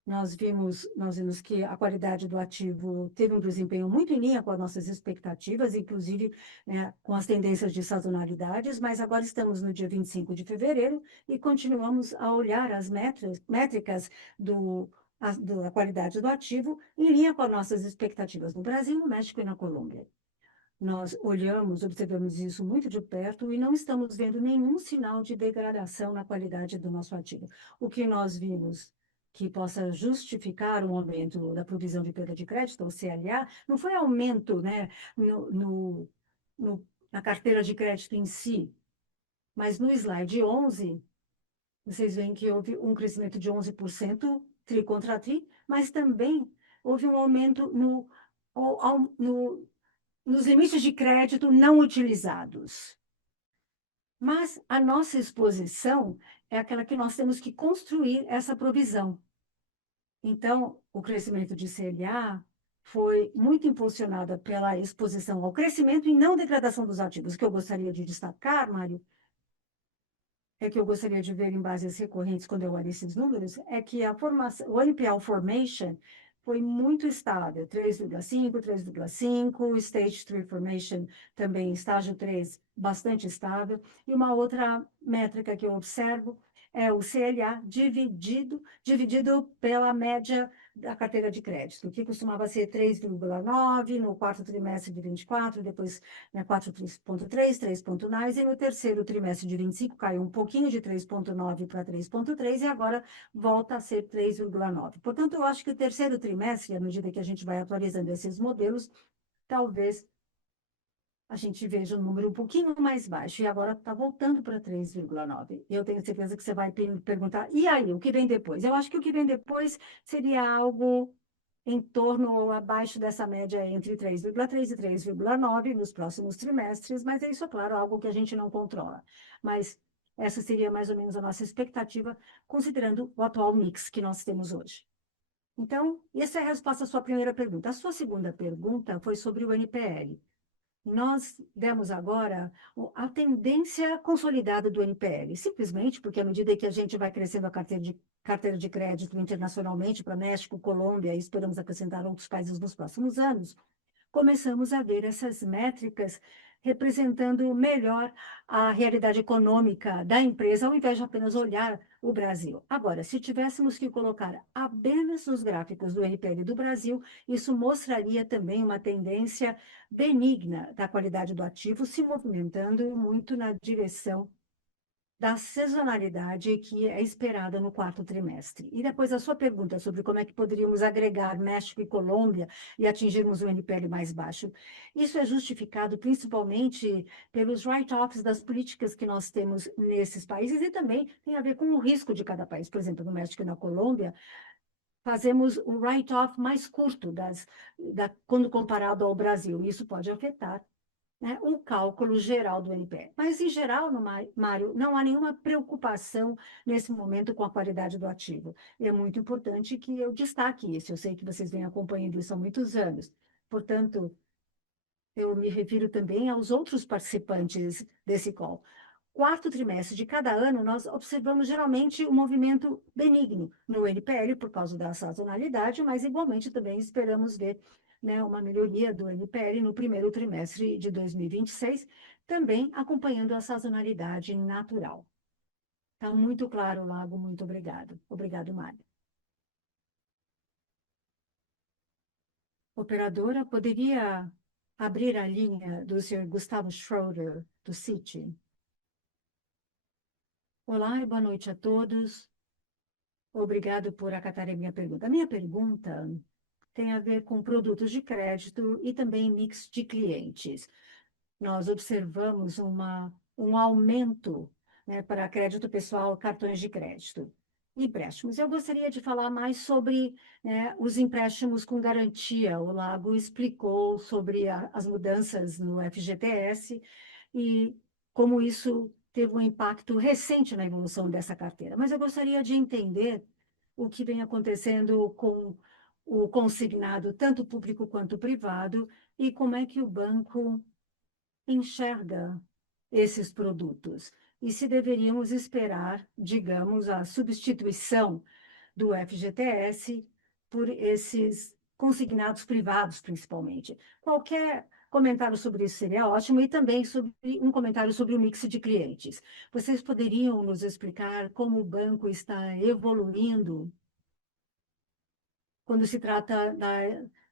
nós vimos que a qualidade do ativo teve um desempenho muito em linha com as nossas expectativas, inclusive, né, com as tendências de sazonalidades, mas agora estamos no dia 25 de fevereiro e continuamos a olhar as métricas da qualidade do ativo em linha com as nossas expectativas no Brasil, no México e na Colômbia. Nós observamos isso muito de perto e não estamos vendo nenhum sinal de degradação na qualidade do nosso ativo. O que nós vimos que possa justificar o aumento da provisão de perda de crédito, ou CLA, não foi aumento, né, no, no, na carteira de crédito em si, mas no slide 11, vocês veem que houve um crescimento de 11% tri contra tri, mas também houve um aumento nos limites de crédito não utilizados. Mas a nossa exposição é aquela que nós temos que construir essa provisão. Então, o crescimento de CLA foi muito impulsionada pela exposição ao crescimento e não degradação dos ativos. O que eu gostaria de destacar, Mário, é que eu gostaria de ver em bases recorrentes, quando eu olho esses números, é que a formação, o NPL formation foi muito estável, 3,5, 3,5, Stage 3 formation também, estágio 3, bastante estável. E uma outra métrica que eu observo é o CLA dividido pela média da carteira de crédito, que costumava ser 3,9 no quarto trimestre de 24, depois, né, 4,3, 3,9, e no terceiro trimestre de 25 caiu um pouquinho de 3,9 para 3,3 e agora volta a ser 3,9. Portanto, eu acho que o terceiro trimestre, à medida que a gente vai atualizando esses modelos, talvez a gente veja um número um pouquinho mais baixo, e agora está voltando para 3,9. Eu tenho certeza que você vai perguntar, e aí, o que vem depois? Eu acho que o que vem depois seria algo em torno ou abaixo dessa média entre 3,3 e 3,9 nos próximos trimestres, mas é isso, é claro, algo que a gente não controla. Mas essa seria mais ou menos a nossa expectativa, considerando o atual mix que nós temos hoje. Então, essa é a resposta à sua primeira pergunta. A sua segunda pergunta foi sobre o NPL. Nós demos agora a tendência consolidada do NPL, simplesmente porque, à medida que a gente vai crescendo a carteira de crédito internacionalmente para México, Colômbia, e esperamos acrescentar outros países nos próximos anos, começamos a ver essas métricas representando melhor a realidade econômica da empresa, ao invés de apenas olhar o Brasil. Agora, se tivéssemos que colocar apenas os gráficos do NPL do Brasil, isso mostraria também uma tendência benigna da qualidade do ativo, se movimentando muito na direção da sazonalidade que é esperada no quarto trimestre. E depois a sua pergunta sobre como é que poderíamos agregar México e Colômbia e atingirmos um NPL mais baixo. Isso é justificado principalmente pelos write-offs das políticas que nós temos nesses países e também tem a ver com o risco de cada país. Por exemplo, no México e na Colômbia, fazemos o write-off mais curto quando comparado ao Brasil. Isso pode afetar, né, um cálculo geral do NPL. Mas, em geral, Mário, não há nenhuma preocupação nesse momento com a qualidade do ativo. E é muito importante que eu destaque isso. Eu sei que vocês vêm acompanhando isso há muitos anos. Portanto, eu me refiro também aos outros participantes desse call. Quarto trimestre de cada ano, nós observamos geralmente um movimento benigno no NPL por causa da sazonalidade, mas igualmente também esperamos ver né, uma melhoria do NPL no primeiro trimestre de 2026, também acompanhando a sazonalidade natural. Está muito claro, Lago, muito obrigado. Obrigado, Mário. Operadora, poderia abrir a linha do senhor Gustavo Schroeder, do Citi? Olá e boa noite a todos. Obrigado por acatarem minha pergunta. A minha pergunta tem a ver com produtos de crédito e também mix de clientes. Nós observamos um aumento, né, para crédito pessoal, cartões de crédito e empréstimos. Eu gostaria de falar mais sobre, né, os empréstimos com garantia. O Lago explicou sobre as mudanças no FGTS e como isso teve um impacto recente na evolução dessa carteira. Mas eu gostaria de entender o que vem acontecendo com o consignado, tanto público quanto privado, e como é que o banco enxerga esses produtos e se deveríamos esperar, digamos, a substituição do FGTS por esses consignados privados, principalmente. Qualquer comentário sobre isso seria ótimo e também sobre um comentário sobre o mix de clientes. Vocês poderiam nos explicar como o banco está evoluindo quando se trata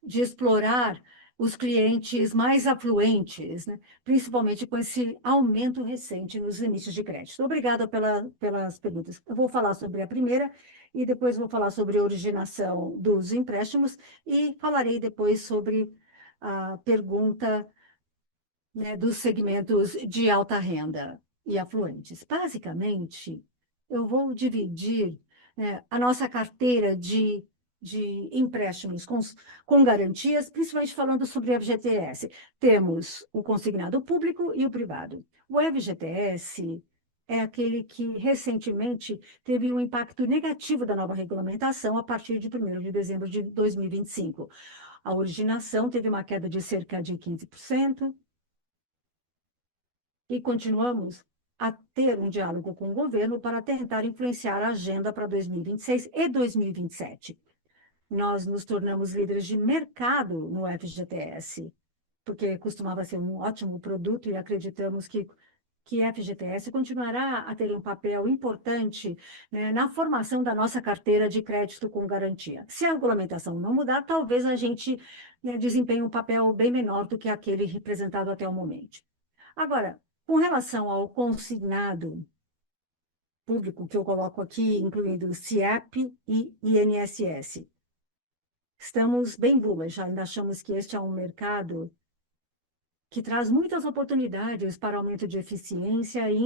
de explorar os clientes mais afluentes, né? Principalmente com esse aumento recente nos limites de crédito. Obrigada pelas perguntas. Eu vou falar sobre a primeira e depois vou falar sobre a originação dos empréstimos e falarei depois sobre a pergunta, né, dos segmentos de alta renda e afluentes. Basicamente, eu vou dividir, né, a nossa carteira de empréstimos com garantias, principalmente falando sobre o FGTS. Temos o consignado público e o privado. O FGTS é aquele que recentemente teve um impacto negativo da nova regulamentação a partir de 1º de dezembro de 2025. A originação teve uma queda de cerca de 15%, e continuamos a ter um diálogo com o governo para tentar influenciar a agenda para 2026 e 2027. Nós nos tornamos líderes de mercado no FGTS, porque costumava ser um ótimo produto e acreditamos que FGTS continuará a ter um papel importante, né, na formação da nossa carteira de crédito com garantia. Se a regulamentação não mudar, talvez a gente, né, desempenhe um papel bem menor do que aquele representado até o momento. Agora, com relação ao consignado público, que eu coloco aqui, incluindo CIEP e INSS, estamos bem bullish, ainda achamos que este é um mercado que traz muitas oportunidades para aumento de eficiência e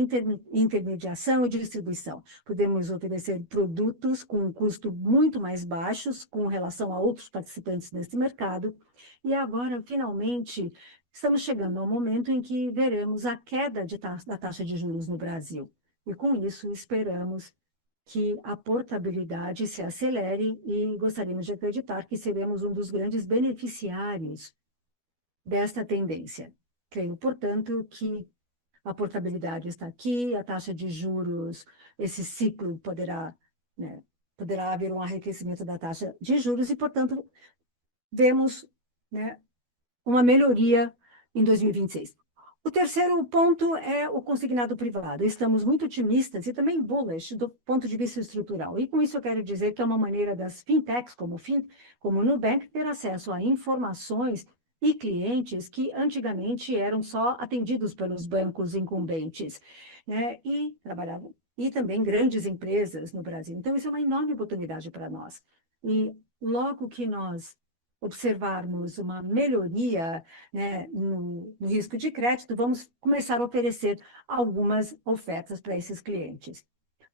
intermediação e distribuição. Podemos oferecer produtos com um custo muito mais baixos com relação a outros participantes nesse mercado. E agora, finalmente, estamos chegando ao momento em que veremos a queda da taxa de juros no Brasil. E com isso, esperamos que a portabilidade se acelere e gostaríamos de acreditar que seremos um dos grandes beneficiários desta tendência. Creio, portanto, que a portabilidade está aqui, a taxa de juros, esse ciclo poderá, né, poderá haver um arrefecimento da taxa de juros e, portanto, vemos, né, uma melhoria em 2026. O terceiro ponto é o consignado privado. Estamos muito otimistas e também bullish do ponto de vista estrutural. E com isso eu quero dizer que é uma maneira das fintechs, como o Nubank, ter acesso a informações e clientes que antigamente eram só atendidos pelos bancos incumbentes, né? E trabalhavam. E também grandes empresas no Brasil. Então, isso é uma enorme oportunidade para nós. E logo que nós observarmos uma melhoria, né, no risco de crédito, vamos começar a oferecer algumas ofertas para esses clientes.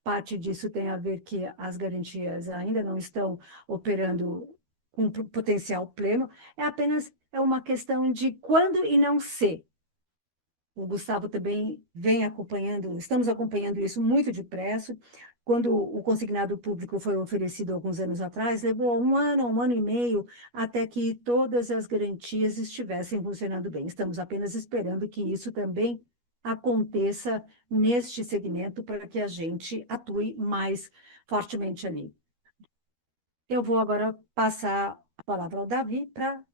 Parte disso tem a ver que as garantias ainda não estão operando com potencial pleno, é uma questão de quando e não se. O Gustavo também vem acompanhando, estamos acompanhando isso muito depressa. Quando o consignado público foi oferecido alguns anos atrás, levou um ano e meio, até que todas as garantias estivessem funcionando bem. Estamos apenas esperando que isso também aconteça neste segmento para que a gente atue mais fortemente ali. Eu vou agora passar a palavra ao Davi para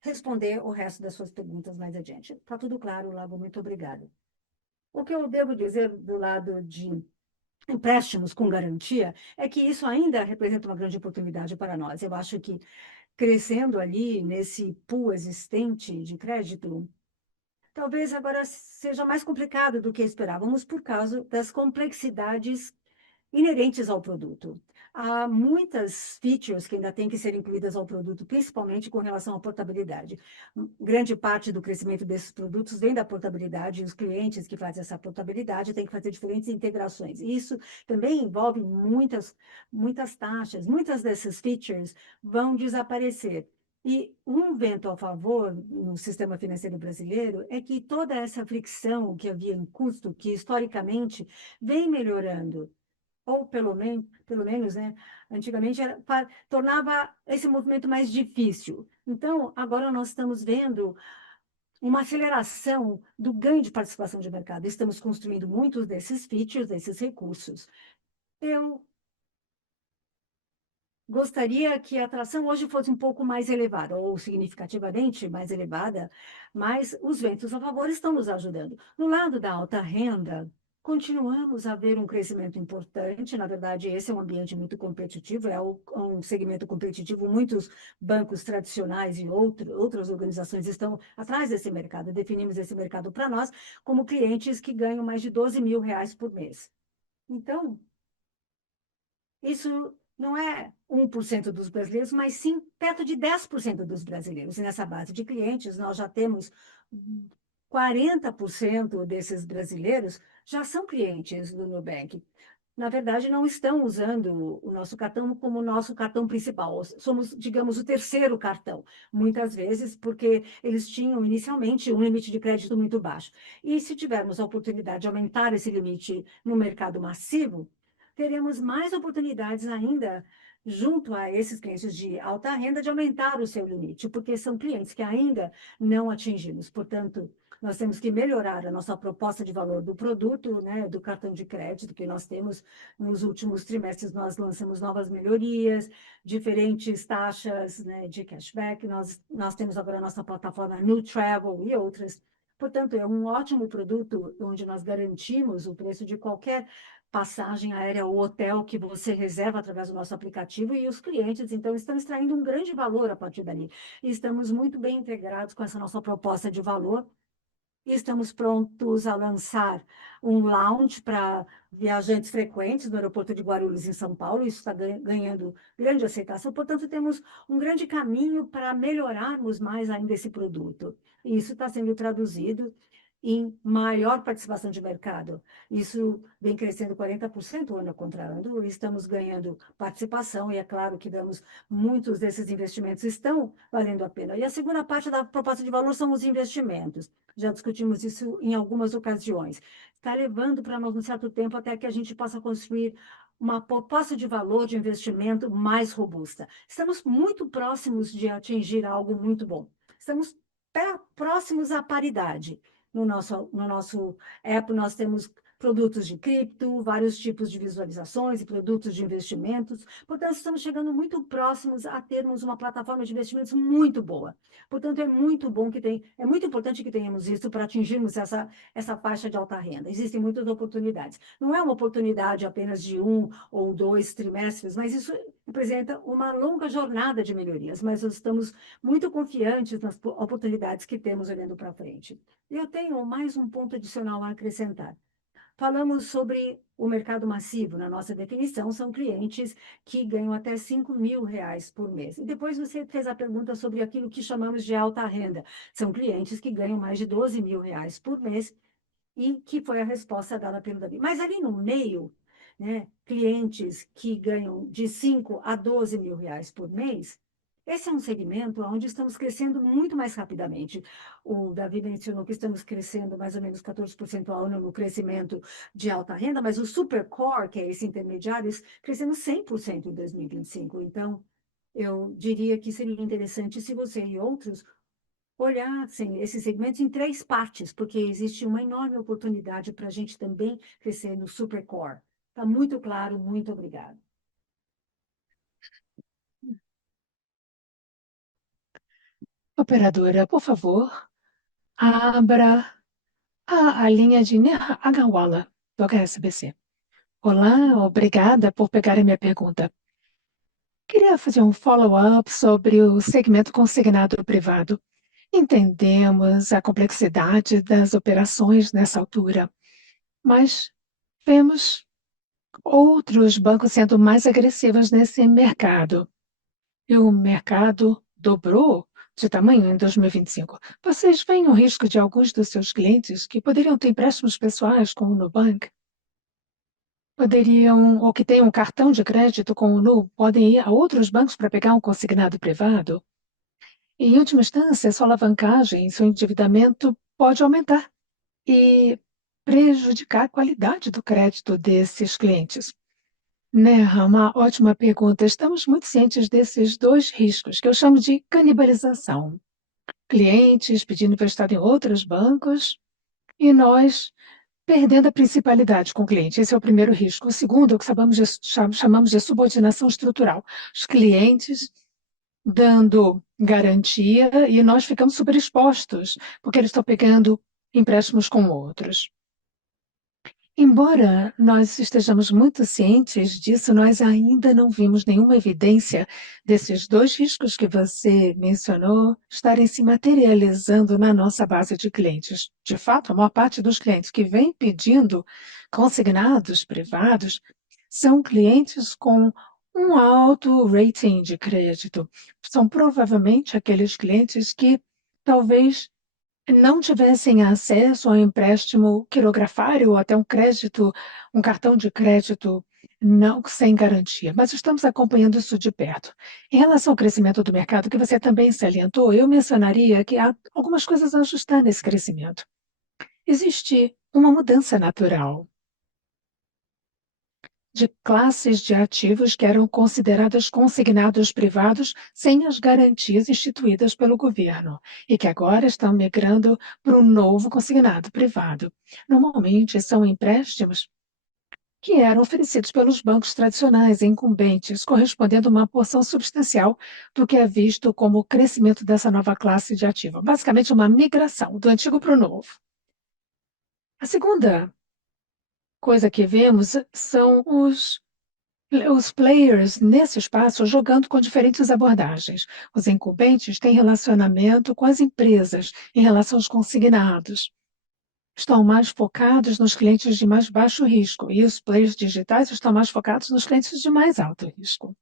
responder o resto das suas perguntas mais adiante. Está tudo claro, Lago, muito obrigada. O que eu devo dizer do lado de empréstimos com garantia é que isso ainda representa uma grande oportunidade para nós. Eu acho que crescendo ali nesse pool existente de crédito, talvez agora seja mais complicado do que esperávamos por causa das complexidades inerentes ao produto. Há muitas features que ainda têm que ser incluídas ao produto, principalmente com relação à portabilidade. Grande parte do crescimento desses produtos vem da portabilidade, e os clientes que fazem essa portabilidade têm que fazer diferentes integrações. E isso também envolve muitas taxas, muitas dessas features vão desaparecer. E um vento ao favor no sistema financeiro brasileiro é que toda essa fricção que havia em custo, que historicamente vem melhorando, ou pelo menos, né, antigamente tornava esse movimento mais difícil. Então, agora nós estamos vendo uma aceleração do ganho de participação de mercado. Estamos construindo muitos desses features, desses recursos. Eu gostaria que a atração hoje fosse um pouco mais elevada, ou significativamente mais elevada, mas os ventos a favor estão nos ajudando. No lado da alta renda, continuamos a ver um crescimento importante. Na verdade, esse é um ambiente muito competitivo, um segmento competitivo. Muitos bancos tradicionais e outras organizações estão atrás desse mercado. Definimos esse mercado para nós como clientes que ganham mais de R$ 12.000 por mês. Então, isso não é 1% dos brasileiros, mas sim perto de 10% dos brasileiros. E nessa base de clientes, nós já temos 40% desses brasileiros já são clientes do Nubank. Na verdade, não estão usando o nosso cartão como o nosso cartão principal. Somos, digamos, o terceiro cartão, muitas vezes porque eles tinham inicialmente um limite de crédito muito baixo. E se tivermos a oportunidade de aumentar esse limite no mercado massivo, teremos mais oportunidades ainda, junto a esses clientes de alta renda, de aumentar o seu limite, porque são clientes que ainda não atingimos. Portanto, nós temos que melhorar a nossa proposta de valor do produto, né, do cartão de crédito que nós temos. Nos últimos trimestres, nós lançamos novas melhorias, diferentes taxas, né, de cashback. Nós temos agora a nossa plataforma New Travel e outras. Portanto, é um ótimo produto onde nós garantimos o preço de qualquer passagem aérea ou hotel que você reserva através do nosso aplicativo, e os clientes, então, estão extraindo um grande valor a partir dali. E estamos muito bem integrados com essa nossa proposta de valor. E estamos prontos a lançar um lounge para viajantes frequentes no aeroporto de Guarulhos, em São Paulo. Isso está ganhando grande aceitação. Portanto, temos um grande caminho para melhorarmos mais ainda esse produto. E isso está sendo traduzido em maior participação de mercado. Isso vem crescendo 40% ano contra ano, estamos ganhando participação, e é claro que muitos desses investimentos estão valendo a pena. E a segunda parte da proposta de valor são os investimentos. Já discutimos isso em algumas ocasiões. Está levando para nós um certo tempo até que a gente possa construir uma proposta de valor de investimento mais robusta. Estamos muito próximos de atingir algo muito bom. Estamos próximos à paridade. No nosso app, nós temos produtos de cripto, vários tipos de visualizações e produtos de investimentos. Portanto, estamos chegando muito próximos a termos uma plataforma de investimentos muito boa. Portanto, é muito importante que tenhamos isso para atingirmos essa faixa de alta renda. Existem muitas oportunidades. Não é uma oportunidade apenas de 1 ou 2 trimestres, mas isso representa uma longa jornada de melhorias. Mas nós estamos muito confiantes nas oportunidades que temos olhando para frente. Eu tenho mais um ponto adicional a acrescentar. Falamos sobre o mercado massivo. Na nossa definição, são clientes que ganham até R$ 5.000 por mês. E depois você fez a pergunta sobre aquilo que chamamos de alta renda. São clientes que ganham mais de R$ 12.000 por mês, e que foi a resposta dada pelo Davi. Mas ali no meio, né, clientes que ganham de 5 a R$ 12.000 por mês, esse é um segmento onde estamos crescendo muito mais rapidamente. O Davi mencionou que estamos crescendo mais ou menos 14% ao ano no crescimento de alta renda, mas o Supercore, que é esse intermediário, crescendo 100% em 2025. Então, eu diria que seria interessante se você e outros olhassem esses segmentos em 3 partes, porque existe uma enorme oportunidade para a gente também crescer no Supercore. Está muito claro, muito obrigada. Operadora, por favor, abra a linha de Neha Agarwala, do HSBC. Olá, obrigada por pegar a minha pergunta. Queria fazer um follow-up sobre o segmento consignado privado. Entendemos a complexidade das operações nessa altura, mas vemos outros bancos sendo mais agressivos nesse mercado. E o mercado dobrou de tamanho em 2025. Vocês veem o risco de alguns dos seus clientes que poderiam ter empréstimos pessoais com o Nubank? Poderiam, ou que têm um cartão de crédito com o Nu, podem ir a outros bancos para pegar um consignado privado? E, em última instância, sua alavancagem, seu endividamento pode aumentar e prejudicar a qualidade do crédito desses clientes. Né, uma ótima pergunta. Estamos muito cientes desses dois riscos, que eu chamo de canibalização. Clientes pedindo emprestado em outros bancos e nós perdendo a principalidade com o cliente. Esse é o primeiro risco. O segundo é o que chamamos de subordinação estrutural. Os clientes dando garantia e nós ficamos superexpostos, porque eles estão pegando empréstimos com outros. Embora nós estejamos muito cientes disso, nós ainda não vimos nenhuma evidência desses dois riscos que você mencionou estarem se materializando na nossa base de clientes. De fato, a maior parte dos clientes que vem pedindo consignados privados são clientes com um alto rating de crédito. São provavelmente aqueles clientes que talvez não tivessem acesso ao empréstimo quirografário ou até um crédito, um cartão de crédito não sem garantia, mas estamos acompanhando isso de perto. Em relação ao crescimento do mercado, que você também salientou, eu mencionaria que há algumas coisas a ajustar nesse crescimento. Existe uma mudança natural de classes de ativos que eram consideradas consignados privados sem as garantias instituídas pelo governo e que agora estão migrando para um novo consignado privado. Normalmente são empréstimos que eram oferecidos pelos bancos tradicionais e incumbentes, correspondendo a uma porção substancial do que é visto como o crescimento dessa nova classe de ativo. Basicamente, uma migração do antigo para o novo. A segunda coisa que vemos são os players nesse espaço jogando com diferentes abordagens. Os incumbentes têm relacionamento com as empresas em relação aos consignados. Estão mais focados nos clientes de mais baixo risco e os players digitais estão mais focados nos clientes de mais alto risco.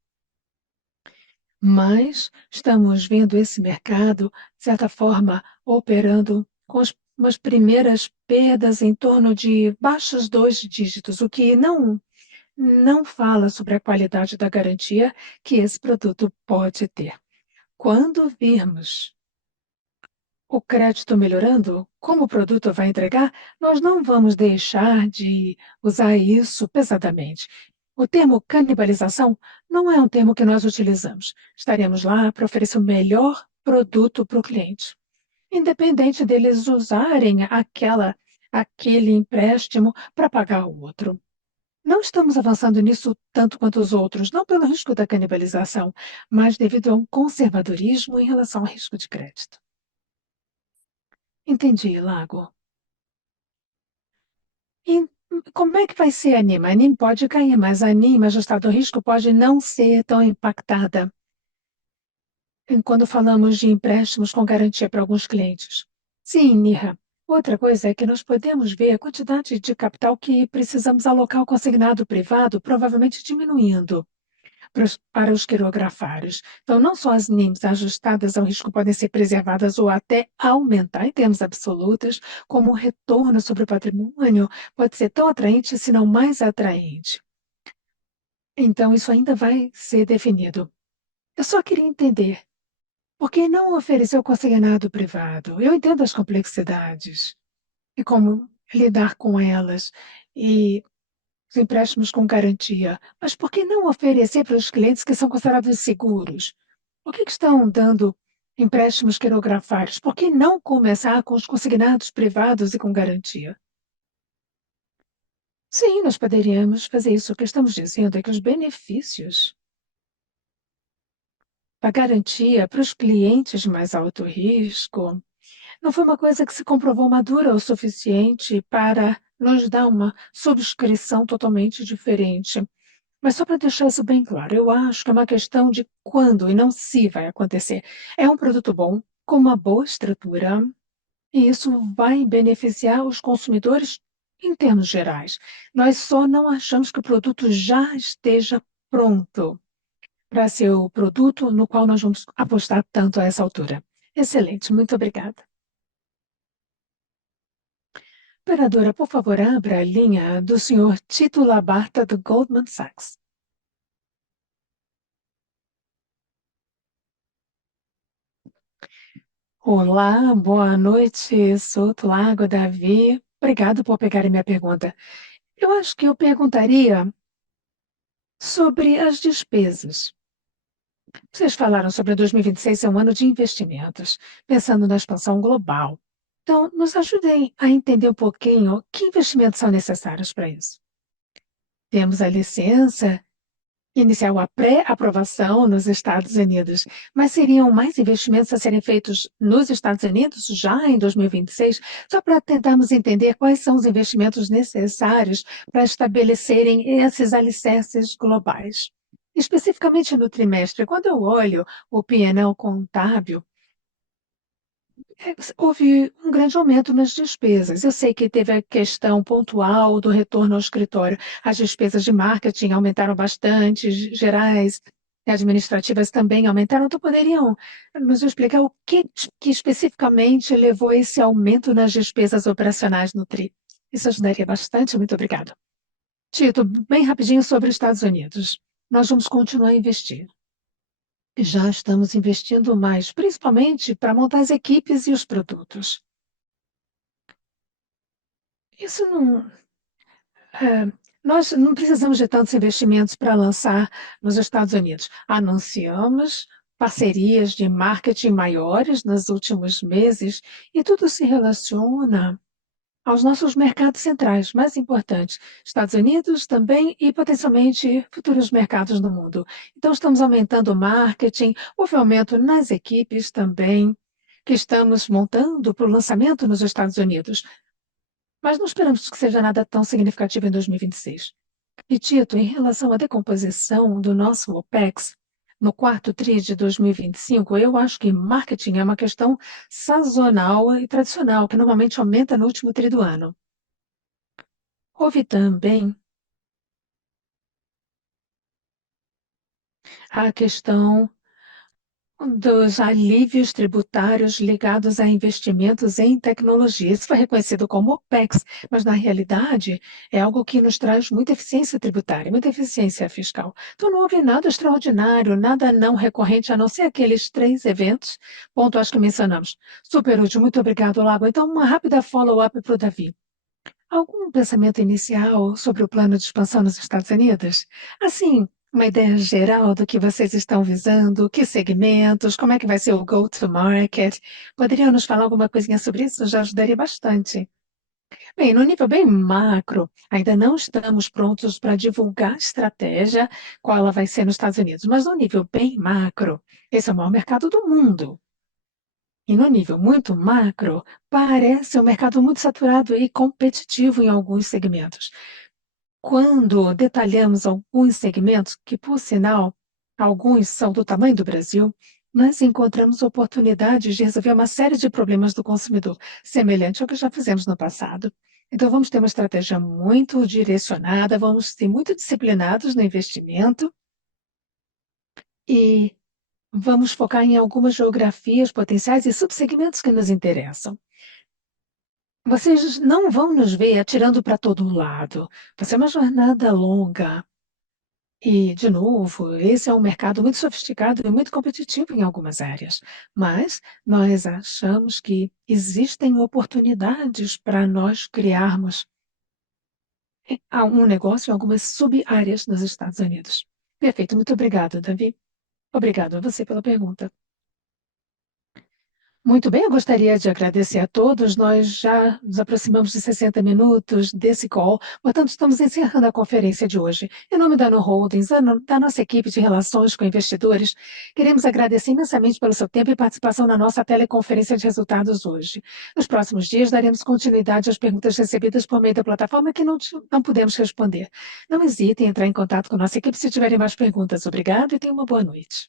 Mas estamos vendo esse mercado, de certa forma, operando com umas primeiras perdas em torno de baixos 2 dígitos, o que não fala sobre a qualidade da garantia que esse produto pode ter. Quando virmos o crédito melhorando, como o produto vai entregar, nós não vamos deixar de usar isso pesadamente. O termo canibalização não é um termo que nós utilizamos. Estaremos lá para oferecer o melhor produto para o cliente, independente deles usarem aquele empréstimo para pagar o outro. Não estamos avançando nisso tanto quanto os outros, não pelo risco da canibalização, mas devido a um conservadorismo em relação ao risco de crédito. Entendi, Lago. E como é que vai ser a NIM? A NIM pode cair, mas a NIM, ajustada ao risco, pode não ser tão impactada quando falamos de empréstimos com garantia para alguns clientes. Sim, Nirra. Outra coisa é que nós podemos ver a quantidade de capital que precisamos alocar ao consignado privado, provavelmente diminuindo para os quirografários. Então, não só as NIMs ajustadas ao risco podem ser preservadas ou até aumentar em termos absolutos, como o retorno sobre o patrimônio pode ser tão atraente, se não mais atraente. Então, isso ainda vai ser definido. Eu só queria entender, por que não oferecer o consignado privado? Eu entendo as complexidades e como lidar com elas, e os empréstimos com garantia. Mas por que não oferecer para os clientes que são considerados seguros? Por que estão dando empréstimos quirografários? Por que não começar com os consignados privados e com garantia? Sim, nós poderíamos fazer isso. O que estamos dizendo é que os benefícios a garantia para os clientes de mais alto risco não foi uma coisa que se comprovou madura o suficiente para nos dar uma subscrição totalmente diferente. Mas só para deixar isso bem claro, eu acho que é uma questão de quando e não se vai acontecer. É um produto bom, com uma boa estrutura, e isso vai beneficiar os consumidores em termos gerais. Nós só não achamos que o produto já esteja pronto para ser o produto no qual nós vamos apostar tanto a essa altura. Excelente, muito obrigada. Operadora, por favor, abra a linha do senhor Tito Labarta, do Goldman Sachs. Olá, boa noite, Souto Lago, Davi. Obrigado por pegarem minha pergunta. Eu acho que eu perguntaria sobre as despesas. Vocês falaram sobre 2026 ser um ano de investimentos, pensando na expansão global. Então, nos ajudem a entender um pouquinho que investimentos são necessários para isso. Temos a licença inicial, a pré-aprovação nos Estados Unidos, mas seriam mais investimentos a serem feitos nos Estados Unidos já em 2026, só para tentarmos entender quais são os investimentos necessários para estabelecerem esses alicerces globais. Especificamente no trimestre, quando eu olho o P&L contábil, houve um grande aumento nas despesas. Eu sei que teve a questão pontual do retorno ao escritório. As despesas de marketing aumentaram bastante, gerais e administrativas também aumentaram. Então, poderiam nos explicar o que especificamente levou a esse aumento nas despesas operacionais no TRI? Isso ajudaria bastante. Muito obrigado. Tito, bem rapidinho sobre os Estados Unidos. Nós vamos continuar a investir. Já estamos investindo mais, principalmente para montar as equipes e os produtos. Isso não. Nós não precisamos de tantos investimentos para lançar nos Estados Unidos. Anunciamos parcerias de marketing maiores nos últimos meses e tudo se relaciona aos nossos mercados centrais mais importantes, Estados Unidos também e potencialmente futuros mercados no mundo. Então, estamos aumentando o marketing, houve aumento nas equipes também, que estamos montando para o lançamento nos Estados Unidos. Mas não esperamos que seja nada tão significativo em 2026. E, Tito, em relação à decomposição do nosso OPEX, no quarto TRI de 2025, eu acho que marketing é uma questão sazonal e tradicional, que normalmente aumenta no último TRI do ano. Houve também a questão dos alívios tributários ligados a investimentos em tecnologia. Isso foi reconhecido como OPEX, mas na realidade é algo que nos traz muita eficiência tributária, muita eficiência fiscal. Então não houve nada extraordinário, nada não recorrente, a não ser aqueles 3 eventos pontuais que mencionamos. Super útil, muito obrigado, Lago. Então, uma rápida follow-up para o Davi. Algum pensamento inicial sobre o plano de expansão nos Estados Unidos? Assim, uma ideia geral do que vocês estão visando, que segmentos, como é que vai ser o go-to-market? Poderiam nos falar alguma coisinha sobre isso? Já ajudaria bastante. Bem, no nível bem macro, ainda não estamos prontos para divulgar a estratégia, qual ela vai ser nos Estados Unidos, mas no nível bem macro, esse é o maior mercado do mundo. E no nível muito macro, parece um mercado muito saturado e competitivo em alguns segmentos. Quando detalhamos alguns segmentos, que por sinal, alguns são do tamanho do Brasil, nós encontramos oportunidades de resolver uma série de problemas do consumidor, semelhante ao que já fizemos no passado. Então, vamos ter uma estratégia muito direcionada, vamos ser muito disciplinados no investimento e vamos focar em algumas geografias potenciais e subsegmentos que nos interessam. Vocês não vão nos ver atirando para todo lado. Vai ser uma jornada longa. E, de novo, esse é um mercado muito sofisticado e muito competitivo em algumas áreas. Mas nós achamos que existem oportunidades para nós criarmos um negócio em algumas sub-áreas nos Estados Unidos. Perfeito, muito obrigado, Davi. Obrigado a você pela pergunta. Muito bem, eu gostaria de agradecer a todos. Nós já nos aproximamos de 60 minutos desse call, portanto, estamos encerrando a conferência de hoje. Em nome da No Holdings, da nossa equipe de relações com investidores, queremos agradecer imensamente pelo seu tempo e participação na nossa teleconferência de resultados hoje. Nos próximos dias, daremos continuidade às perguntas recebidas por meio da plataforma que não pudemos responder. Não hesitem em entrar em contato com nossa equipe se tiverem mais perguntas. Obrigado e tenham uma boa noite.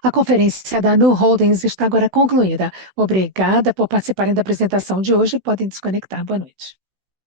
A conferência da Nu Holdings está agora concluída. Obrigada por participarem da apresentação de hoje. Podem desconectar. Boa noite.